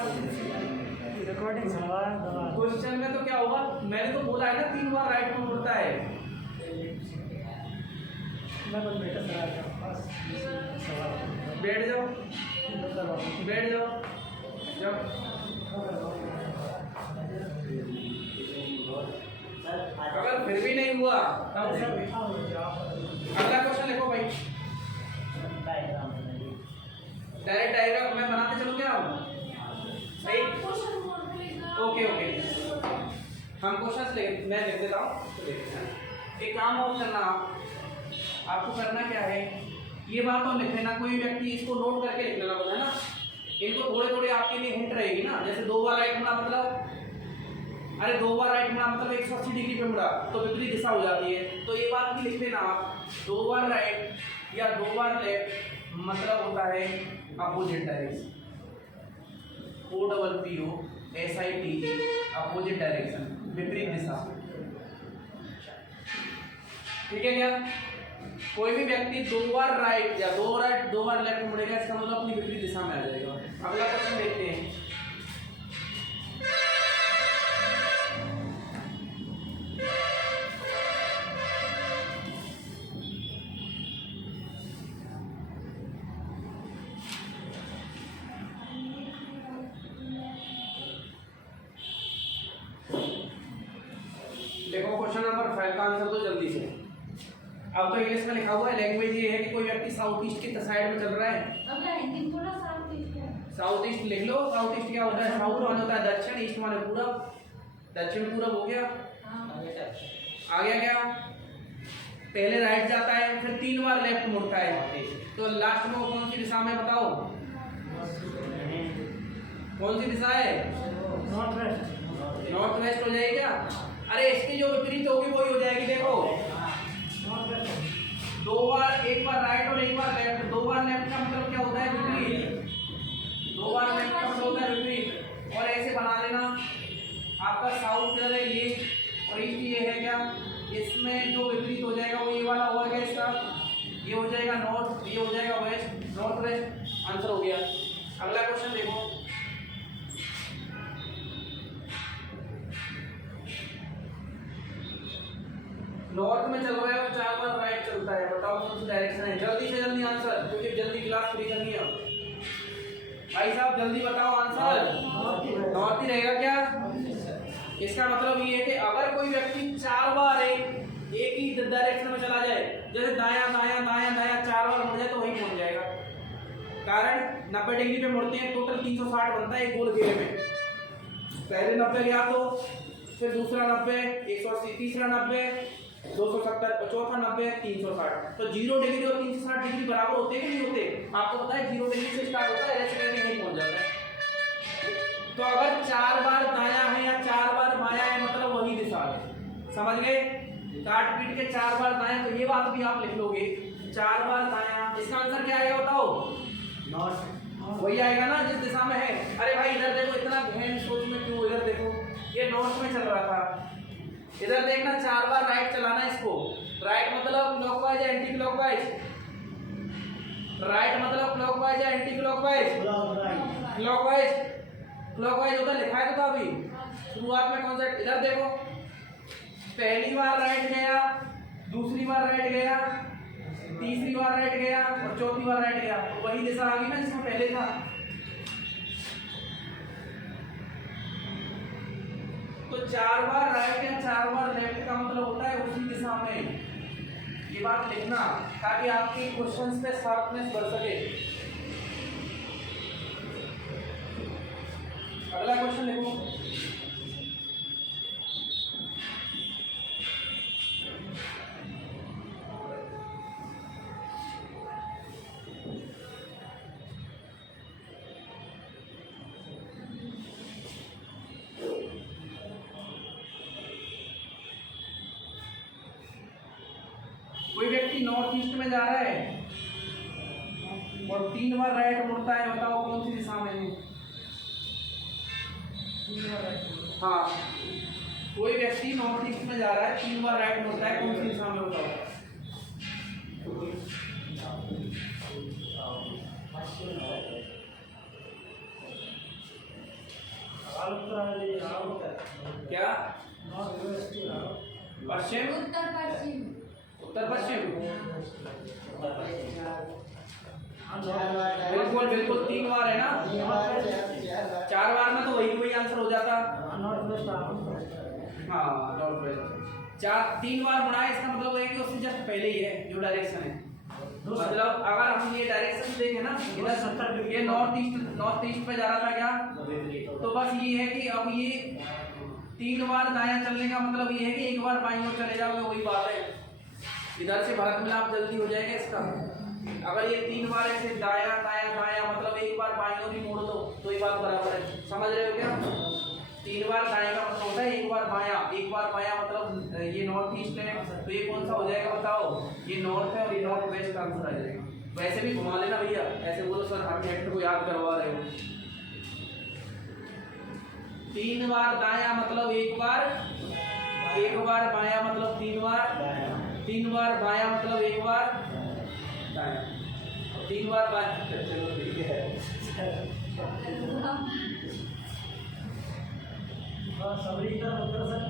रिकॉर्डिंग सुनवा दवा क्वेश्चन में तो क्या होगा? मैंने तो बोला है ना 3 बार राइट में मुड़ता है। मैं कुछ बेटा करा बस बैठ जाओ, बैठ जाओ। जब अगर फिर भी नहीं हुआ तब अगला क्वेश्चन लिखो भाई। डायरेक्ट डायग्राम मैं बनाते चलूं क्या? सही, क्वेश्चन बोल देगा। ओके ओके, हम क्वेश्चन मैं लिख देता हूँ। एक काम और करना, आपको करना क्या है, ये बात तो लिख लेना। कोई व्यक्ति इसको नोट करके लिख लेना है ना। इनको थोड़े थोड़े आपके लिए हिंट रहेगी ना। जैसे 2 बार राइट मुड़ा मतलब, अरे 2 बार राइट मुड़ा मतलब 180 डिग्री पे मुड़ा तो विपरीत दिशा हो जाती है। तो ये बात भी लिख लेना आप। 2 बार राइट या 2 बार लेफ्ट मतलब होता है opposite direction. OPPO opposite direction, विपरीत दिशा। ठीक है क्या? कोई भी व्यक्ति 2 बार राइट या 2 बार लेफ्ट मुड़ेगा, इसका मतलब अपनी विपरीत दिशा में आ जाएगा। अगला क्वेश्चन देखते हैं। देखो क्वेश्चन नंबर 5 का आंसर तो जल्दी से। अब तो इंग्लिश में लिखा हुआ है। लैंग्वेज ये है कि कोई व्यक्ति साउथ ईस्ट की साइड में चल रहा है। अगला हिंदी में थोड़ा साउथ ईस्ट है। साउथ ईस्ट लिख लो। साउथ ईस्ट क्या होता है? साउथ माने होता है दक्षिण, ईस्ट माने पूरब। दक्षिण पूरब हो गया। आ गया क्या? पहले राइट जाता है, फिर 3 बार लेफ्ट मुड़ता है, तो लास्ट में वो कौन सी दिशा में बताओ? कौन सी दिशा है? नॉर्थ वेस्ट नॉर्थ वेस्ट हो जाएगी क्या? अरे इसकी जो विपरीत होगी वही हो जाएगी। देखो नॉर्थ वेस्ट 2 बार, 1 बार राइट और 1 बार लेफ्ट। 2 बार लेफ्ट का मतलब क्या होता है? विपरीत। 2 बार लेफ्ट का मतलब होता है विपरीत। और ऐसे बना लेना, आपका साउथ किधर है? ये, और ईस्ट ये है क्या? इसमें जो विपरीत हो जाएगा वो ये वाला होगा क्या? इसका ये हो जाएगा नॉर्थ, ये हो जाएगा वेस्ट, नॉर्थ वेस्ट। आंसर हो गया। अगला क्वेश्चन देखो। नॉर्थ में चल रहा है और 4 बार राइट चलता है, बताओ कौन सी डायरेक्शन है? जल्दी से जल्दी आंसर, क्योंकि जल्दी क्लास पूरी करनी है। भाई साहब जल्दी बताओ आंसर। नॉर्थ ही रहेगा क्या? इसका मतलब ये है कि अगर कोई व्यक्ति 4 बार एक ही डायरेक्शन में चला जाए, जैसे दायां दायां दायां दायां 4 बार मुड़ जाए तो वही पहुंच जाएगा। कारण 90 डिग्री पे मुड़ते हैं, टोटल 360 बनता है एक गोल घेरे में। पहले 90 गया तो फिर दूसरा 90, 180, तीसरा 90, 270, चौथा 90, 360। तो 0 डिग्री और 360 डिग्री बराबर होते कि नहीं होते? आपको पता है 0 डिग्री से स्टार्ट होता है, ऐसे करके नहीं पहुंच जाता है। तो अगर 4 बार दायां है या 4 बार बायां है, मतलब वही दिशा है। समझ गए? काट पीट के 4 बार दायां, तो ये बात भी आप लिख लोगे 4 बार दायां। इसका आंसर क्या आएगा बताओ? नॉर्थ। वही आएगा ना जिस दिशा में है। अरे भाई इधर देखो, इतना गहन सोच में क्यों? इधर देखो, ये नॉर्थ में चल रहा था, इधर देखना 4 बार राइट चलाना है इसको। राइट मतलब क्लॉकवाइज या एंटी क्लॉकवाइज? राइट मतलब क्लॉकवाइज या एंटी क्लॉकवाइज? क्लॉकवाइज। क्लॉकवाइज होता लिखा है तो था अभी शुरुआत में कॉन्सेप्ट। इधर देखो, पहली बार राइट गया, दूसरी बार राइट गया, तीसरी बार राइट गया और चौथी बार राइट गया, तो वही दिशा आ गई ना जिसमें पहले था। तो 4 बार राइट या 4 बार लेफ्ट का मतलब होता है उसी दिशा में। ये बात लिखना ताकि आपके क्वेश्चंस पे शार्पनेस बढ़ सके। अगला क्वेश्चन लिखो। कोई व्यक्ति नॉर्थ ईस्ट में जा रहा है और 3 बार राइट मुड़ता है, बताओ कौन सी दिशा में है? हाँ, कोई व्यक्ति नॉर्थ ईस्ट में जा रहा है, 3 बार राइट मुड़ता है, कौन सी दिशा में बताओ? क्या? पश्चिम? उत्तर पश्चिम। उत्तर पश्चिम? बिल्कुल बिल्कुल, 3 बार है ना। 4 बार में तो वही आंसर हो जाता। हाँ, नॉर्थ वेस्ट। 3 बार मुड़ा है, इसका मतलब है कि उससे जस्ट पहले ही है जो डायरेक्शन है। मतलब अगर हम ये डायरेक्शन देखें ना, इधर ये नॉर्थ ईस्ट पे जा रहा था क्या? तो बस ये है कि अब ये 3 बार दायां चलने का मतलब ये है कि 1 बार बाईं ओर चले जाओगे, वही बात है। इधर से भरत मिलाप जल्दी हो जाएगा इसका। अगर ये 3 बार ऐसे दायां दायां दायां मतलब 1 बार बाईं ओर भी मोड़ दो तो ये बात बराबर है। समझ रहे हो क्या? 3 बार दाएं का मतलब होता है 1 बार बायां। 1 बार बायां मतलब ये नॉर्थ ईस्ट है, तो ये कौन सा हो जाएगा बताओ? ये नॉर्थ है और ये नॉर्थ वेस्ट का आंसर आ जाएगा। वैसे भी घुमा लेना भैया, ऐसे बोलो सर हम हेड को याद करवा रहे हो। 3 बार दायां मतलब 1 बार, 1 बार बायां मतलब 3 बार, 3 बार बायां मतलब 1 बार दायां, 3 बार बायां। चलो ठीक है।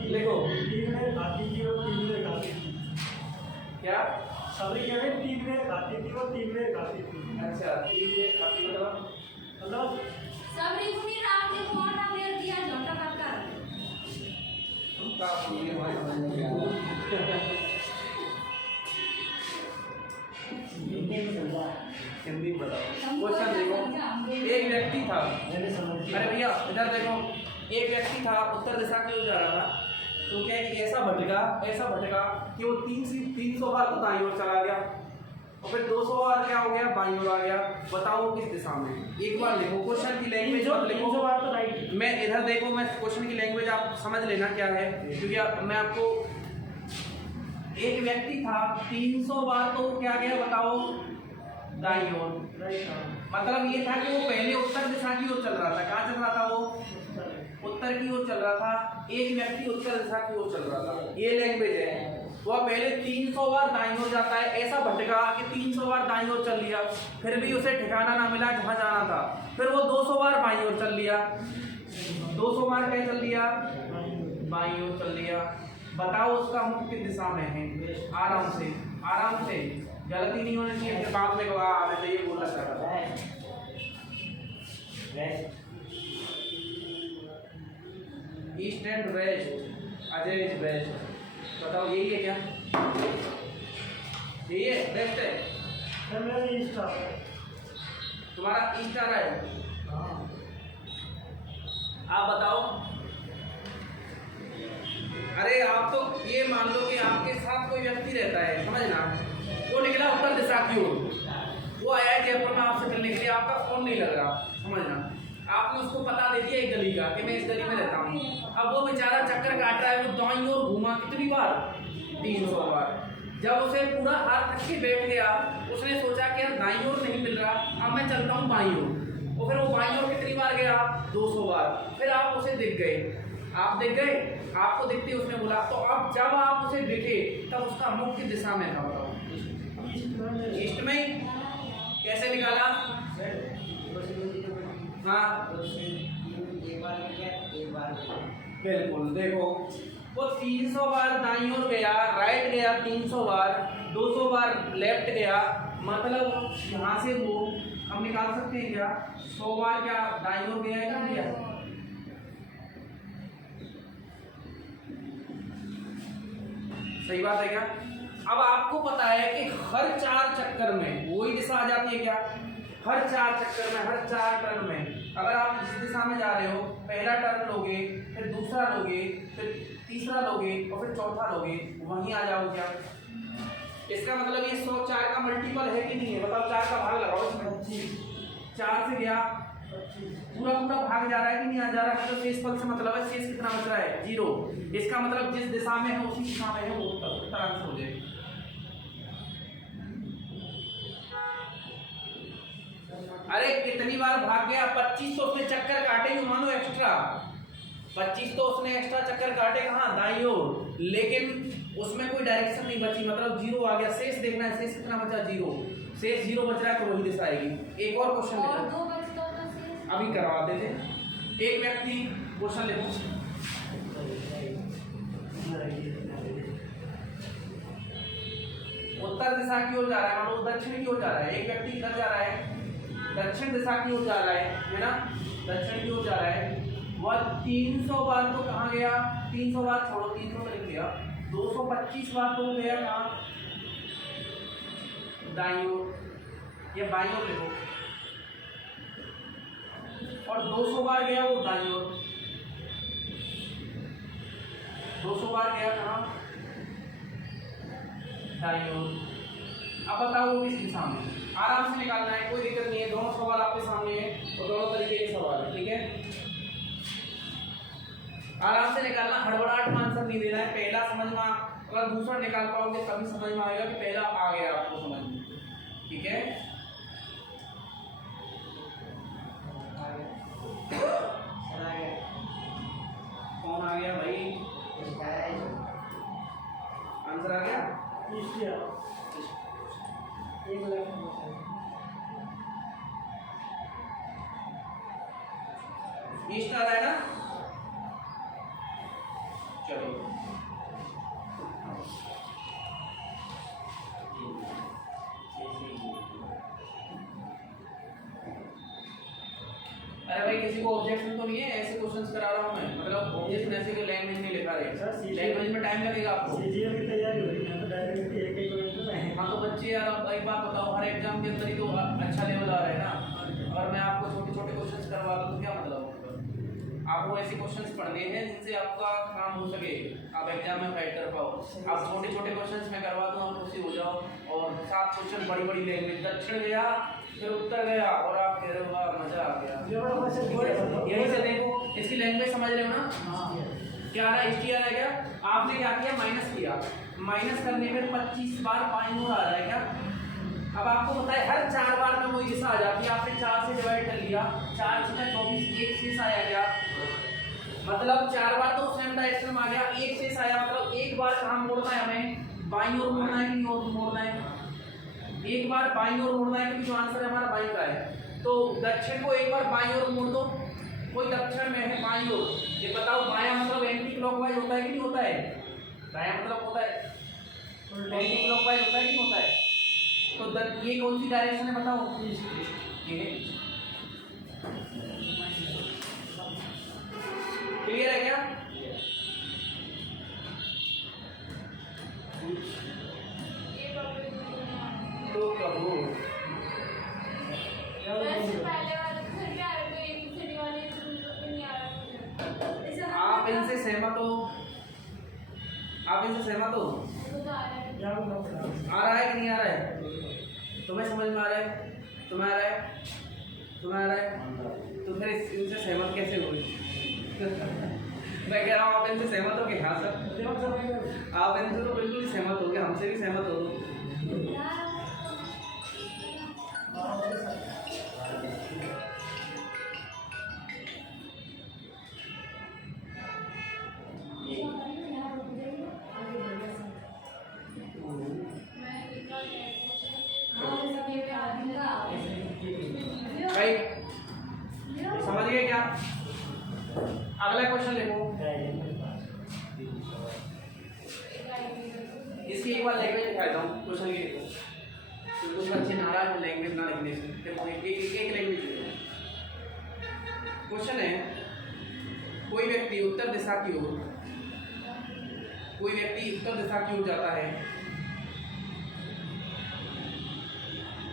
लिखो क्या? सबरी कह रहे 3 बेर खाती थी और 3 बेर खाती थी। अच्छा, 3 बेर खाती मतलब सबरी को नहीं रात के कौन बेर दिया झोटा करता हिंदी बताओ। क्वेश्चन देखो, एक व्यक्ति था, अरे भैया इधर देखो, एक व्यक्ति था उत्तर दिशा की ओर जा रहा था, तो क्या है कि ऐसा भटका कि वो 300 बार तो दाईं ओर चला गया और फिर 200 बार क्या हो गया? बाईं ओर आ गया। बताओ वो किस दिशा में? एक बार लिखो, क्वेश्चन की लैंग्वेज मत लिखो। 300 बार तो राइट। मैं इधर देखो, मैं क्वेश्चन की लैंग्वेज आप समझ लेना क्या है, क्योंकि मैं आपको, एक व्यक्ति था 300 बार तो क्या गया बताओ? दाईं ओर। मतलब ये था कि वो पहले उत्तर दिशा की ओर चल रहा था। कहाँ चल रहा था वो? उत्तर की ओर चल रहा था। एक व्यक्ति उत्तर दिशा की ओर चल रहा था, ये लैंग्वेज है। वह पहले 300 बार दाईं ओर जाता है, ऐसा भटका कि 300 बार दाईं ओर चल लिया, फिर भी उसे ठिकाना ना मिला जहाँ जाना था। फिर वो 200 बार बाईं ओर चल लिया, 200 बार क्या चल लिया? बाईं ओर चल लिया। बताओ उसका मुख किस दिशा में है। आराम से गलती नहीं होनी चाहिए, फिर बाद में कहा मैं तो ये बोला था। East and west, Ajay is west. बताओ यही है क्या? यही है, वेस्ट है। सर मेरा ईस्ट आ रहा है। तुम्हारा ईस्ट आ रहा है। हाँ आप बताओ। अरे आप तो ये मान लो कि आपके साथ कोई व्यक्ति रहता है, समझना, वो निकला उत्तर दिशा की ओर, वो आया है जयपुर में आपसे मिलने के लिए, आपका फोन नहीं लग रहा, समझना, आपने उसको पता दे दिया एक गली का कि मैं इस गली में रहता हूँ। अब वो बेचारा चक्कर काट रहा है, वो दाईं ओर घूमा कितनी बार? 300 बार। जब उसे पूरा हाथ थक के बैठ गया, उसने सोचा कि यार दाईं ओर नहीं मिल रहा, अब मैं चलता हूँ बाईं ओर। और फिर वो बाईं ओर कितनी बार गया? 200 बार। फिर आप उसे दिख गए, आप दिख गए, आपको दिखते उसने बोला, तो अब जब आप उसे दिखे तब उसका मुख किस दिशा में था? बताओ। ईस्ट में ही। कैसे निकाला? हाँ बिल्कुल, देखो वो 300 बार दाईं ओर गया, राइट गया 300 बार, 200 बार लेफ्ट गया, मतलब यहाँ से वो हम निकाल सकते हैं क्या? 100 बार क्या दाईं ओर गया है क्या गया? सही बात है क्या? अब आपको पता है कि हर 4 चक्कर में वही दिशा आ जाती है क्या? हर 4 चक्कर में, हर 4 टर्न में, अगर आप जिस दिशा में जा रहे हो, पहला टर्न लोगे, फिर दूसरा लोगे, फिर तीसरा लोगे और फिर चौथा लोगे, वहीं आ जाओ क्या? इसका मतलब ये 104 का मल्टीपल है कि नहीं है? बताओ, 4 का भाग लगाओ इसमें। 4 से गया, पूरा भाग जा रहा है कि नहीं आ जा रहा है? मतलब शेषफल से मतलब है शेष कितना बच रहा है? 0। इसका मतलब जिस दिशा में है उसी दिशा में है वो उत्तर आंसर हो जाए। अरे कितनी बार भाग गया? 25 तो उसने चक्कर काटे ही मानो एक्स्ट्रा, 25 तो उसने एक्स्ट्रा चक्कर काटे कहाँ? दाईं ओर, लेकिन उसमें कोई डायरेक्शन नहीं बची, मतलब 0 आ गया। शेष देखना है, शेष कितना बचा? 0। शेष 0 बच रहा है तो वही दिशा आएगी। एक और क्वेश्चन देखो, अभी करवाते थे। एक व्यक्ति क्वेश्चन लिखो, उत्तर दिशा की ओर जा रहा है, मानो दक्षिण की ओर जा रहा है। एक व्यक्ति किधर जा रहा है? दक्षिण दिशा की ओर जा रहा है ना? दक्षिण की ओर जा रहा है। वह 300 बार तो कहाँ गया? 300 बार छोड़ो, 300 तो लिख लिया, 225 बार तो गया कहाँ? दाईं ओर या बाईं ओर लिखो, और 200 बार गया वो दाईं ओर। 200 बार गया कहाँ? दाईं ओर। अब बताओ वो किस दिशा में? आराम से निकालना है, कोई दिक्कत नहीं है, दोनों सवाल आपके सामने है और दोनों तरीके के सवाल है, ठीक है? आराम से निकालना, हड़बड़ाहट में आंसर नहीं देना है। पहला समझ में, अगर दूसरा निकाल पाओगे तभी समझ में आएगा कि पहला आ गया आपको समझ में, ठीक है? कौन आ गया भाई? आंसर आ गया? ईस्ट आ रहा है ना? चलो अरे भाई किसी को ऑब्जेक्शन तो नहीं है? ऐसे क्वेश्चंस करा रहा हूँ मैं, मतलब ऑब्जेक्शन ऐसे कि लैंग्वेज नहीं लिखा रहे, लैंग्वेज में टाइम लगेगा आपको। सीजीएल की तैयारी हो रही है तो डायरेक्ट एक एक हाँ तो बच्चे यार, अब एक बात बताओ, हर एग्जाम के अंदर ही तो अच्छा लेवल आ रहा है ना, और मैं आपको छोटे छोटे क्वेश्चंस करवा दूँ तो क्या मतलब? आपको ऐसे क्वेश्चंस पढ़ने हैं जिनसे आपका काम हो सके, आप एग्जाम में फाइट कर पाओ। आप छोटे छोटे क्वेश्चंस मैं करवा दूँ, आप खुशी हो जाओ, और 7 क्वेश्चन बड़ी बड़ी लैंग्वेज, दक्षिण गया फिर उत्तर गया, और आप कह रहे हो वाह मजा आ गया। यही से देखो, इसकी लैंग्वेज समझ रहे हो ना? क्या आ रहा है? एसटीआर है क्या? आपने क्या किया? माइनस किया, माइनस करने में 25 बार बाईं ओर आ रहा है क्या? अब आपको पता है हर 4 बार में वही दिशा आ जाती है। आपने 4 से डिवाइड कर लिया, 4 से 24, एक शेष आया क्या? मतलब 4 बार तो सेम डायरेक्शन में आ गया, एक शेष आया, मतलब एक बार कहाँ मोड़ना है हमें? बाईं ओर मोड़ना है कि नहीं ओर मोड़ना है? एक बार बाईं ओर मोड़ना है, क्योंकि जो आंसर है हमारा बाईं का है। तो दक्षिण को एक बार बाईं ओर मोड़ दो, कोई दक्षिण में है बाईं ओर, ये बताओ बायां मतलब एंटी क्लॉकवाइज होता है कि नहीं होता है? दायां मतलब होता है एंटी क्लॉकवाइज होता है कि होता है? तो ये कौन सी डायरेक्शन है बताओ? ये क्लियर है क्या? तो प्रभु आप इनसे सहमत हो? आप इनसे सहमत हो? आ रहा है कि नहीं आ रहा है? तुम्हें समझ में आ रहा है? तुम्हें आ रहा है? तुम्हें आ रहा है? तो फिर इनसे सहमत कैसे हुए? मैं कह रहा हूँ आप इनसे सहमत हो कि हाँ सर? आप इनसे तो बिल्कुल ही सहमत हो गए, हमसे भी सहमत हो। भाई समझ गए क्या? अगला क्वेश्चन लिखो। इसकी एक बार लैंग्वेज दिखाता हूँ क्वेश्चन की। लिखो तो कुछ बच्चे नाराज हैं लैंग्वेज ना लिखने से। देखो एक लैंग्वेज लिखो। क्वेश्चन है कोई व्यक्ति उत्तर दिशा की ओर जाता है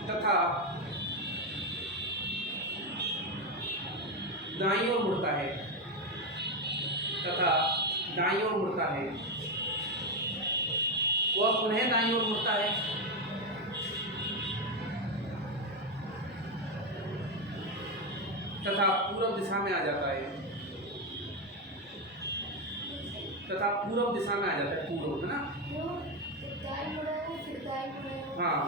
तथा दाईं ओर मुड़ता है वह पुनः दाईं ओर मुड़ता है तथा पूर्व दिशा में आ जाता है पूर्व है ना? हाँ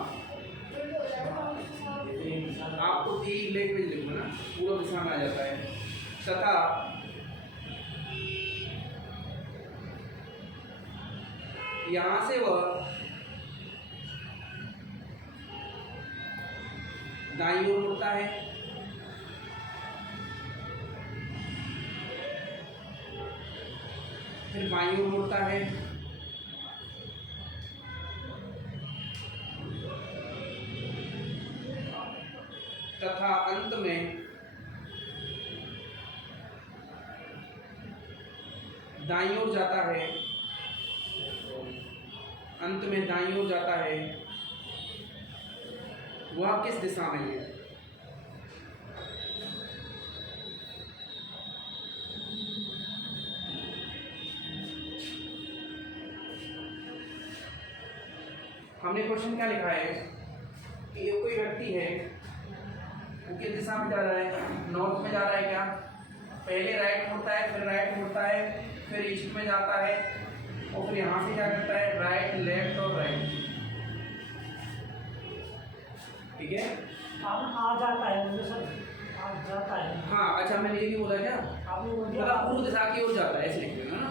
आपको एक लैंग्वेज लिखो ना, पूर्व दिशा में आ जाता है तथा यहाँ से वह दाईं ओर मुड़ता है फिर बाईं ओर मुड़ता है तथा अंत में दाईं ओर जाता है वह किस दिशा में है? हमने क्वेश्चन क्या लिखा है कि ये कोई व्यक्ति है वो किस दिशा में जा रहा है? नॉर्थ में जा रहा है क्या? पहले राइट मुड़ता है फिर राइट मुड़ता है फिर ईस्ट में जाता है और फिर यहाँ से क्या करता है? राइट लेफ्ट और राइट। ठीक है आ जाता है सर, आ जाता है। हाँ अच्छा मैंने ये भी बोला क्या? मतलब पूर्व दिशा की ओर जाता है ऐसे लिख देना ना।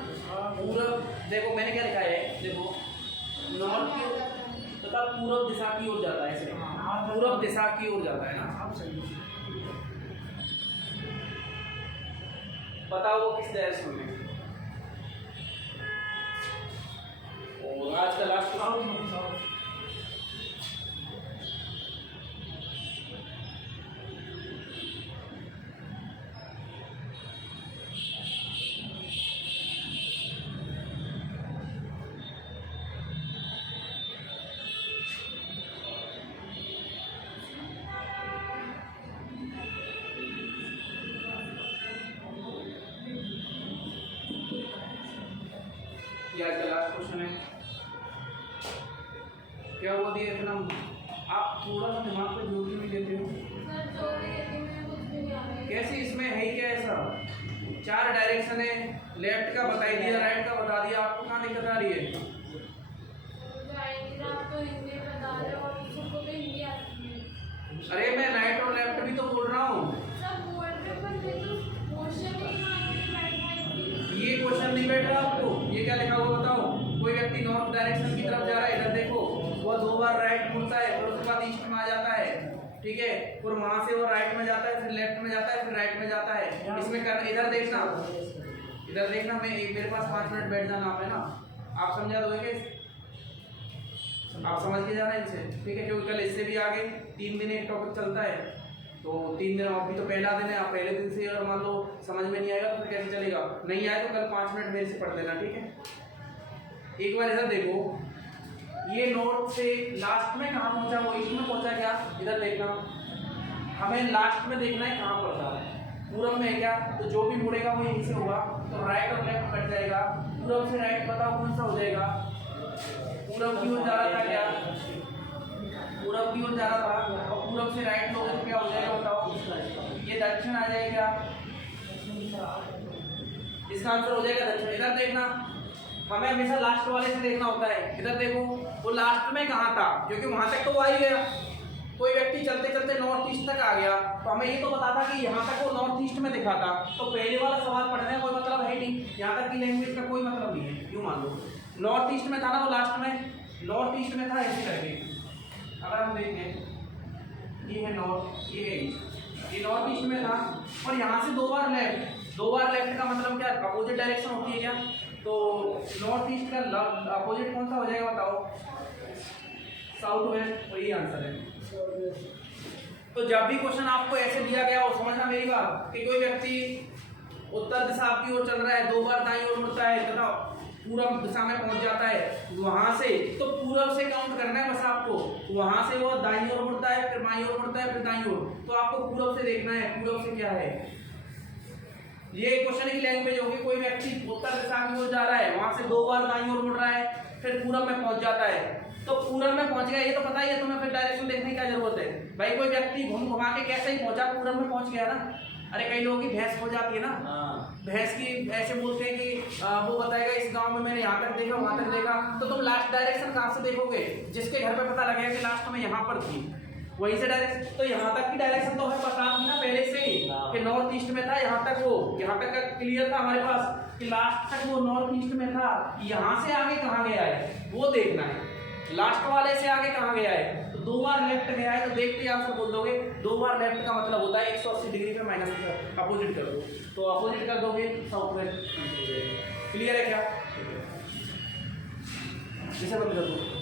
पूर्व देखो मैंने क्या लिखा है, देखो नॉर्थ की ओर तथा पूर्व दिशा की ओर जाता है ऐसे। पूर्व दिशा की ओर जाता है ना। बताओ वो किस डायरेक्शन में? और आज का लास्ट क्वेश्चन है क्या हुआ दिया इतना? आप थोड़ा सा दिमाग पे जोर क्यों नहीं देते हो? कैसे इसमें है ही क्या ऐसा? 4 डायरेक्शन है, लेफ्ट का बता दिया राइट का बता दिया, आपको कहाँ दिक्कत आ रही है? अरे मैं राइट और लेफ्ट भी तो बोल रहा हूँ। ये क्वेश्चन नहीं बैठ रहा आपको? ये क्या लिखा हुआ बताओ? कोई व्यक्ति नॉर्थ डायरेक्शन की तरफ जा रहा है, इधर देखो वो 2 बार राइट मुड़ता है फिर उसके बाद ईस्ट में आ जाता है। ठीक है और वहां से वो राइट में जाता है फिर लेफ्ट में जाता है फिर राइट में जाता है। इसमें करना इधर देखना मैं मेरे पास 5 मिनट बैठ जाना आप है ना। आप समझा दोगे क्या? आप समझ के जाना इनसे, ठीक है, क्योंकि कल इससे भी आगे 3 दिन एक टॉपिक चलता है, तो 3 दिन अभी तो पहला दिन है, आप पहले दिन से अगर मान लो समझ में नहीं आएगा तो फिर कैसे चलेगा? नहीं आए तो कल 5 मिनट मेरे से पढ़ लेना, ठीक है। एक बार इधर देखो, ये नोट से लास्ट में कहाँ पहुंचा, वो ईस्ट में पहुंचा क्या? इधर देखना, हमें लास्ट में देखना है कहाँ पड़ता है। पूरब में है क्या? तो जो भी मुड़ेगा वो यहीं से होगा, तो राइट और लेफ्ट कट जाएगा। पूरब से राइट बताओ कौन सा हो जाएगा? पूरब की ओर जा रहा था क्या? पूरब की ओर जा रहा था, और पूरब से राइट लोगे तो क्या हो जाएगा बताओ? ये दक्षिण आ जाएगा, इसका आंसर हो जाएगा दक्षिण। इधर देखना, हमें हमेशा लास्ट वाले से देखना होता है। इधर देखो, वो लास्ट में कहाँ था, क्योंकि वहां तक तो वो आ ही गया। कोई व्यक्ति चलते चलते नॉर्थ ईस्ट तक आ गया, तो हमें ये तो पता था कि यहाँ तक वो नॉर्थ ईस्ट में दिखा था, तो पहले वाला सवाल पढ़ने का कोई मतलब है नहीं, यहाँ तक की लैंग्वेज का कोई मतलब नहीं है। क्यों मान लो नॉर्थ ईस्ट में था ना वो, लास्ट में नॉर्थ ईस्ट में था, ऐसे करके अगर हम देखें, ये है नॉर्थ, ये है ईस्ट, ये नॉर्थ ईस्ट में था, और यहाँ से 2 बार लेफ्ट। 2 बार लेफ्ट का मतलब क्या? अपोजिट डायरेक्शन होती है क्या? तो नॉर्थ ईस्ट का अपोजिट कौन सा हो जाएगा बताओ? साउथ वेस्ट, वही आंसर है। तो जब भी क्वेश्चन आपको ऐसे दिया गया हो, समझना मेरी बात, कि कोई व्यक्ति उत्तर दिशा की ओर चल रहा है, 2 बार दाईं ओर मुड़ता है तथा पूरब दिशा में पहुंच जाता है, वहां से तो पूरब से काउंट करना है बस आपको। वहां से वो दाईं ओर मुड़ता है, फिर बाईं ओर मुड़ता है, फिर दाईं ओर, तो आपको पूरब से देखना है पूरब से क्या है। ये क्वेश्चन की लैंग्वेज होगी, कोई व्यक्ति उत्तर दिशा की ओर जा रहा है, वहां से 2 बार दाईं ओर मुड़ रहा है, फिर पूरब में पहुंच जाता है, तो पूरब में पहुंच गया, ये तो पता ही है तुम्हें, फिर डायरेक्शन देखने की क्या जरूरत है भाई? कोई व्यक्ति घूम घुमा के कैसे ही पहुंचा, पूरब में पहुंच गया ना। अरे कई लोगों की भैंस हो जाती है ना, भैंस की ऐसे बोलते हैं कि वो बताएगा इस गांव में मैंने यहाँ तक देखा, वहां तक देखा, तो तुम लास्ट डायरेक्शन कहाँ से देखोगे? जिसके घर पे पता लगेगा कि लास्ट में यहाँ पर थी, वहीं से डायरेक्शन। तो यहाँ तक की डायरेक्शन तो हमें पता थी ना पहले से ही कि नॉर्थ ईस्ट में था, यहाँ तक वो, यहाँ तक का क्लियर था हमारे पास कि लास्ट तक वो नॉर्थ ईस्ट में था। यहाँ से आगे कहाँ गया है वो देखना है, लास्ट वाले से आगे कहाँ गया है। तो 2 बार लेफ्ट गया है, तो देखते ही आप सब बोल दोगे 2 बार लेफ्ट का मतलब होता है 180 डिग्री पे माइनस अपोजिट कर दो, तो अपोजिट कर दोगे साउथ वेस्ट। क्लियर है क्या? इसे बंद कर दो।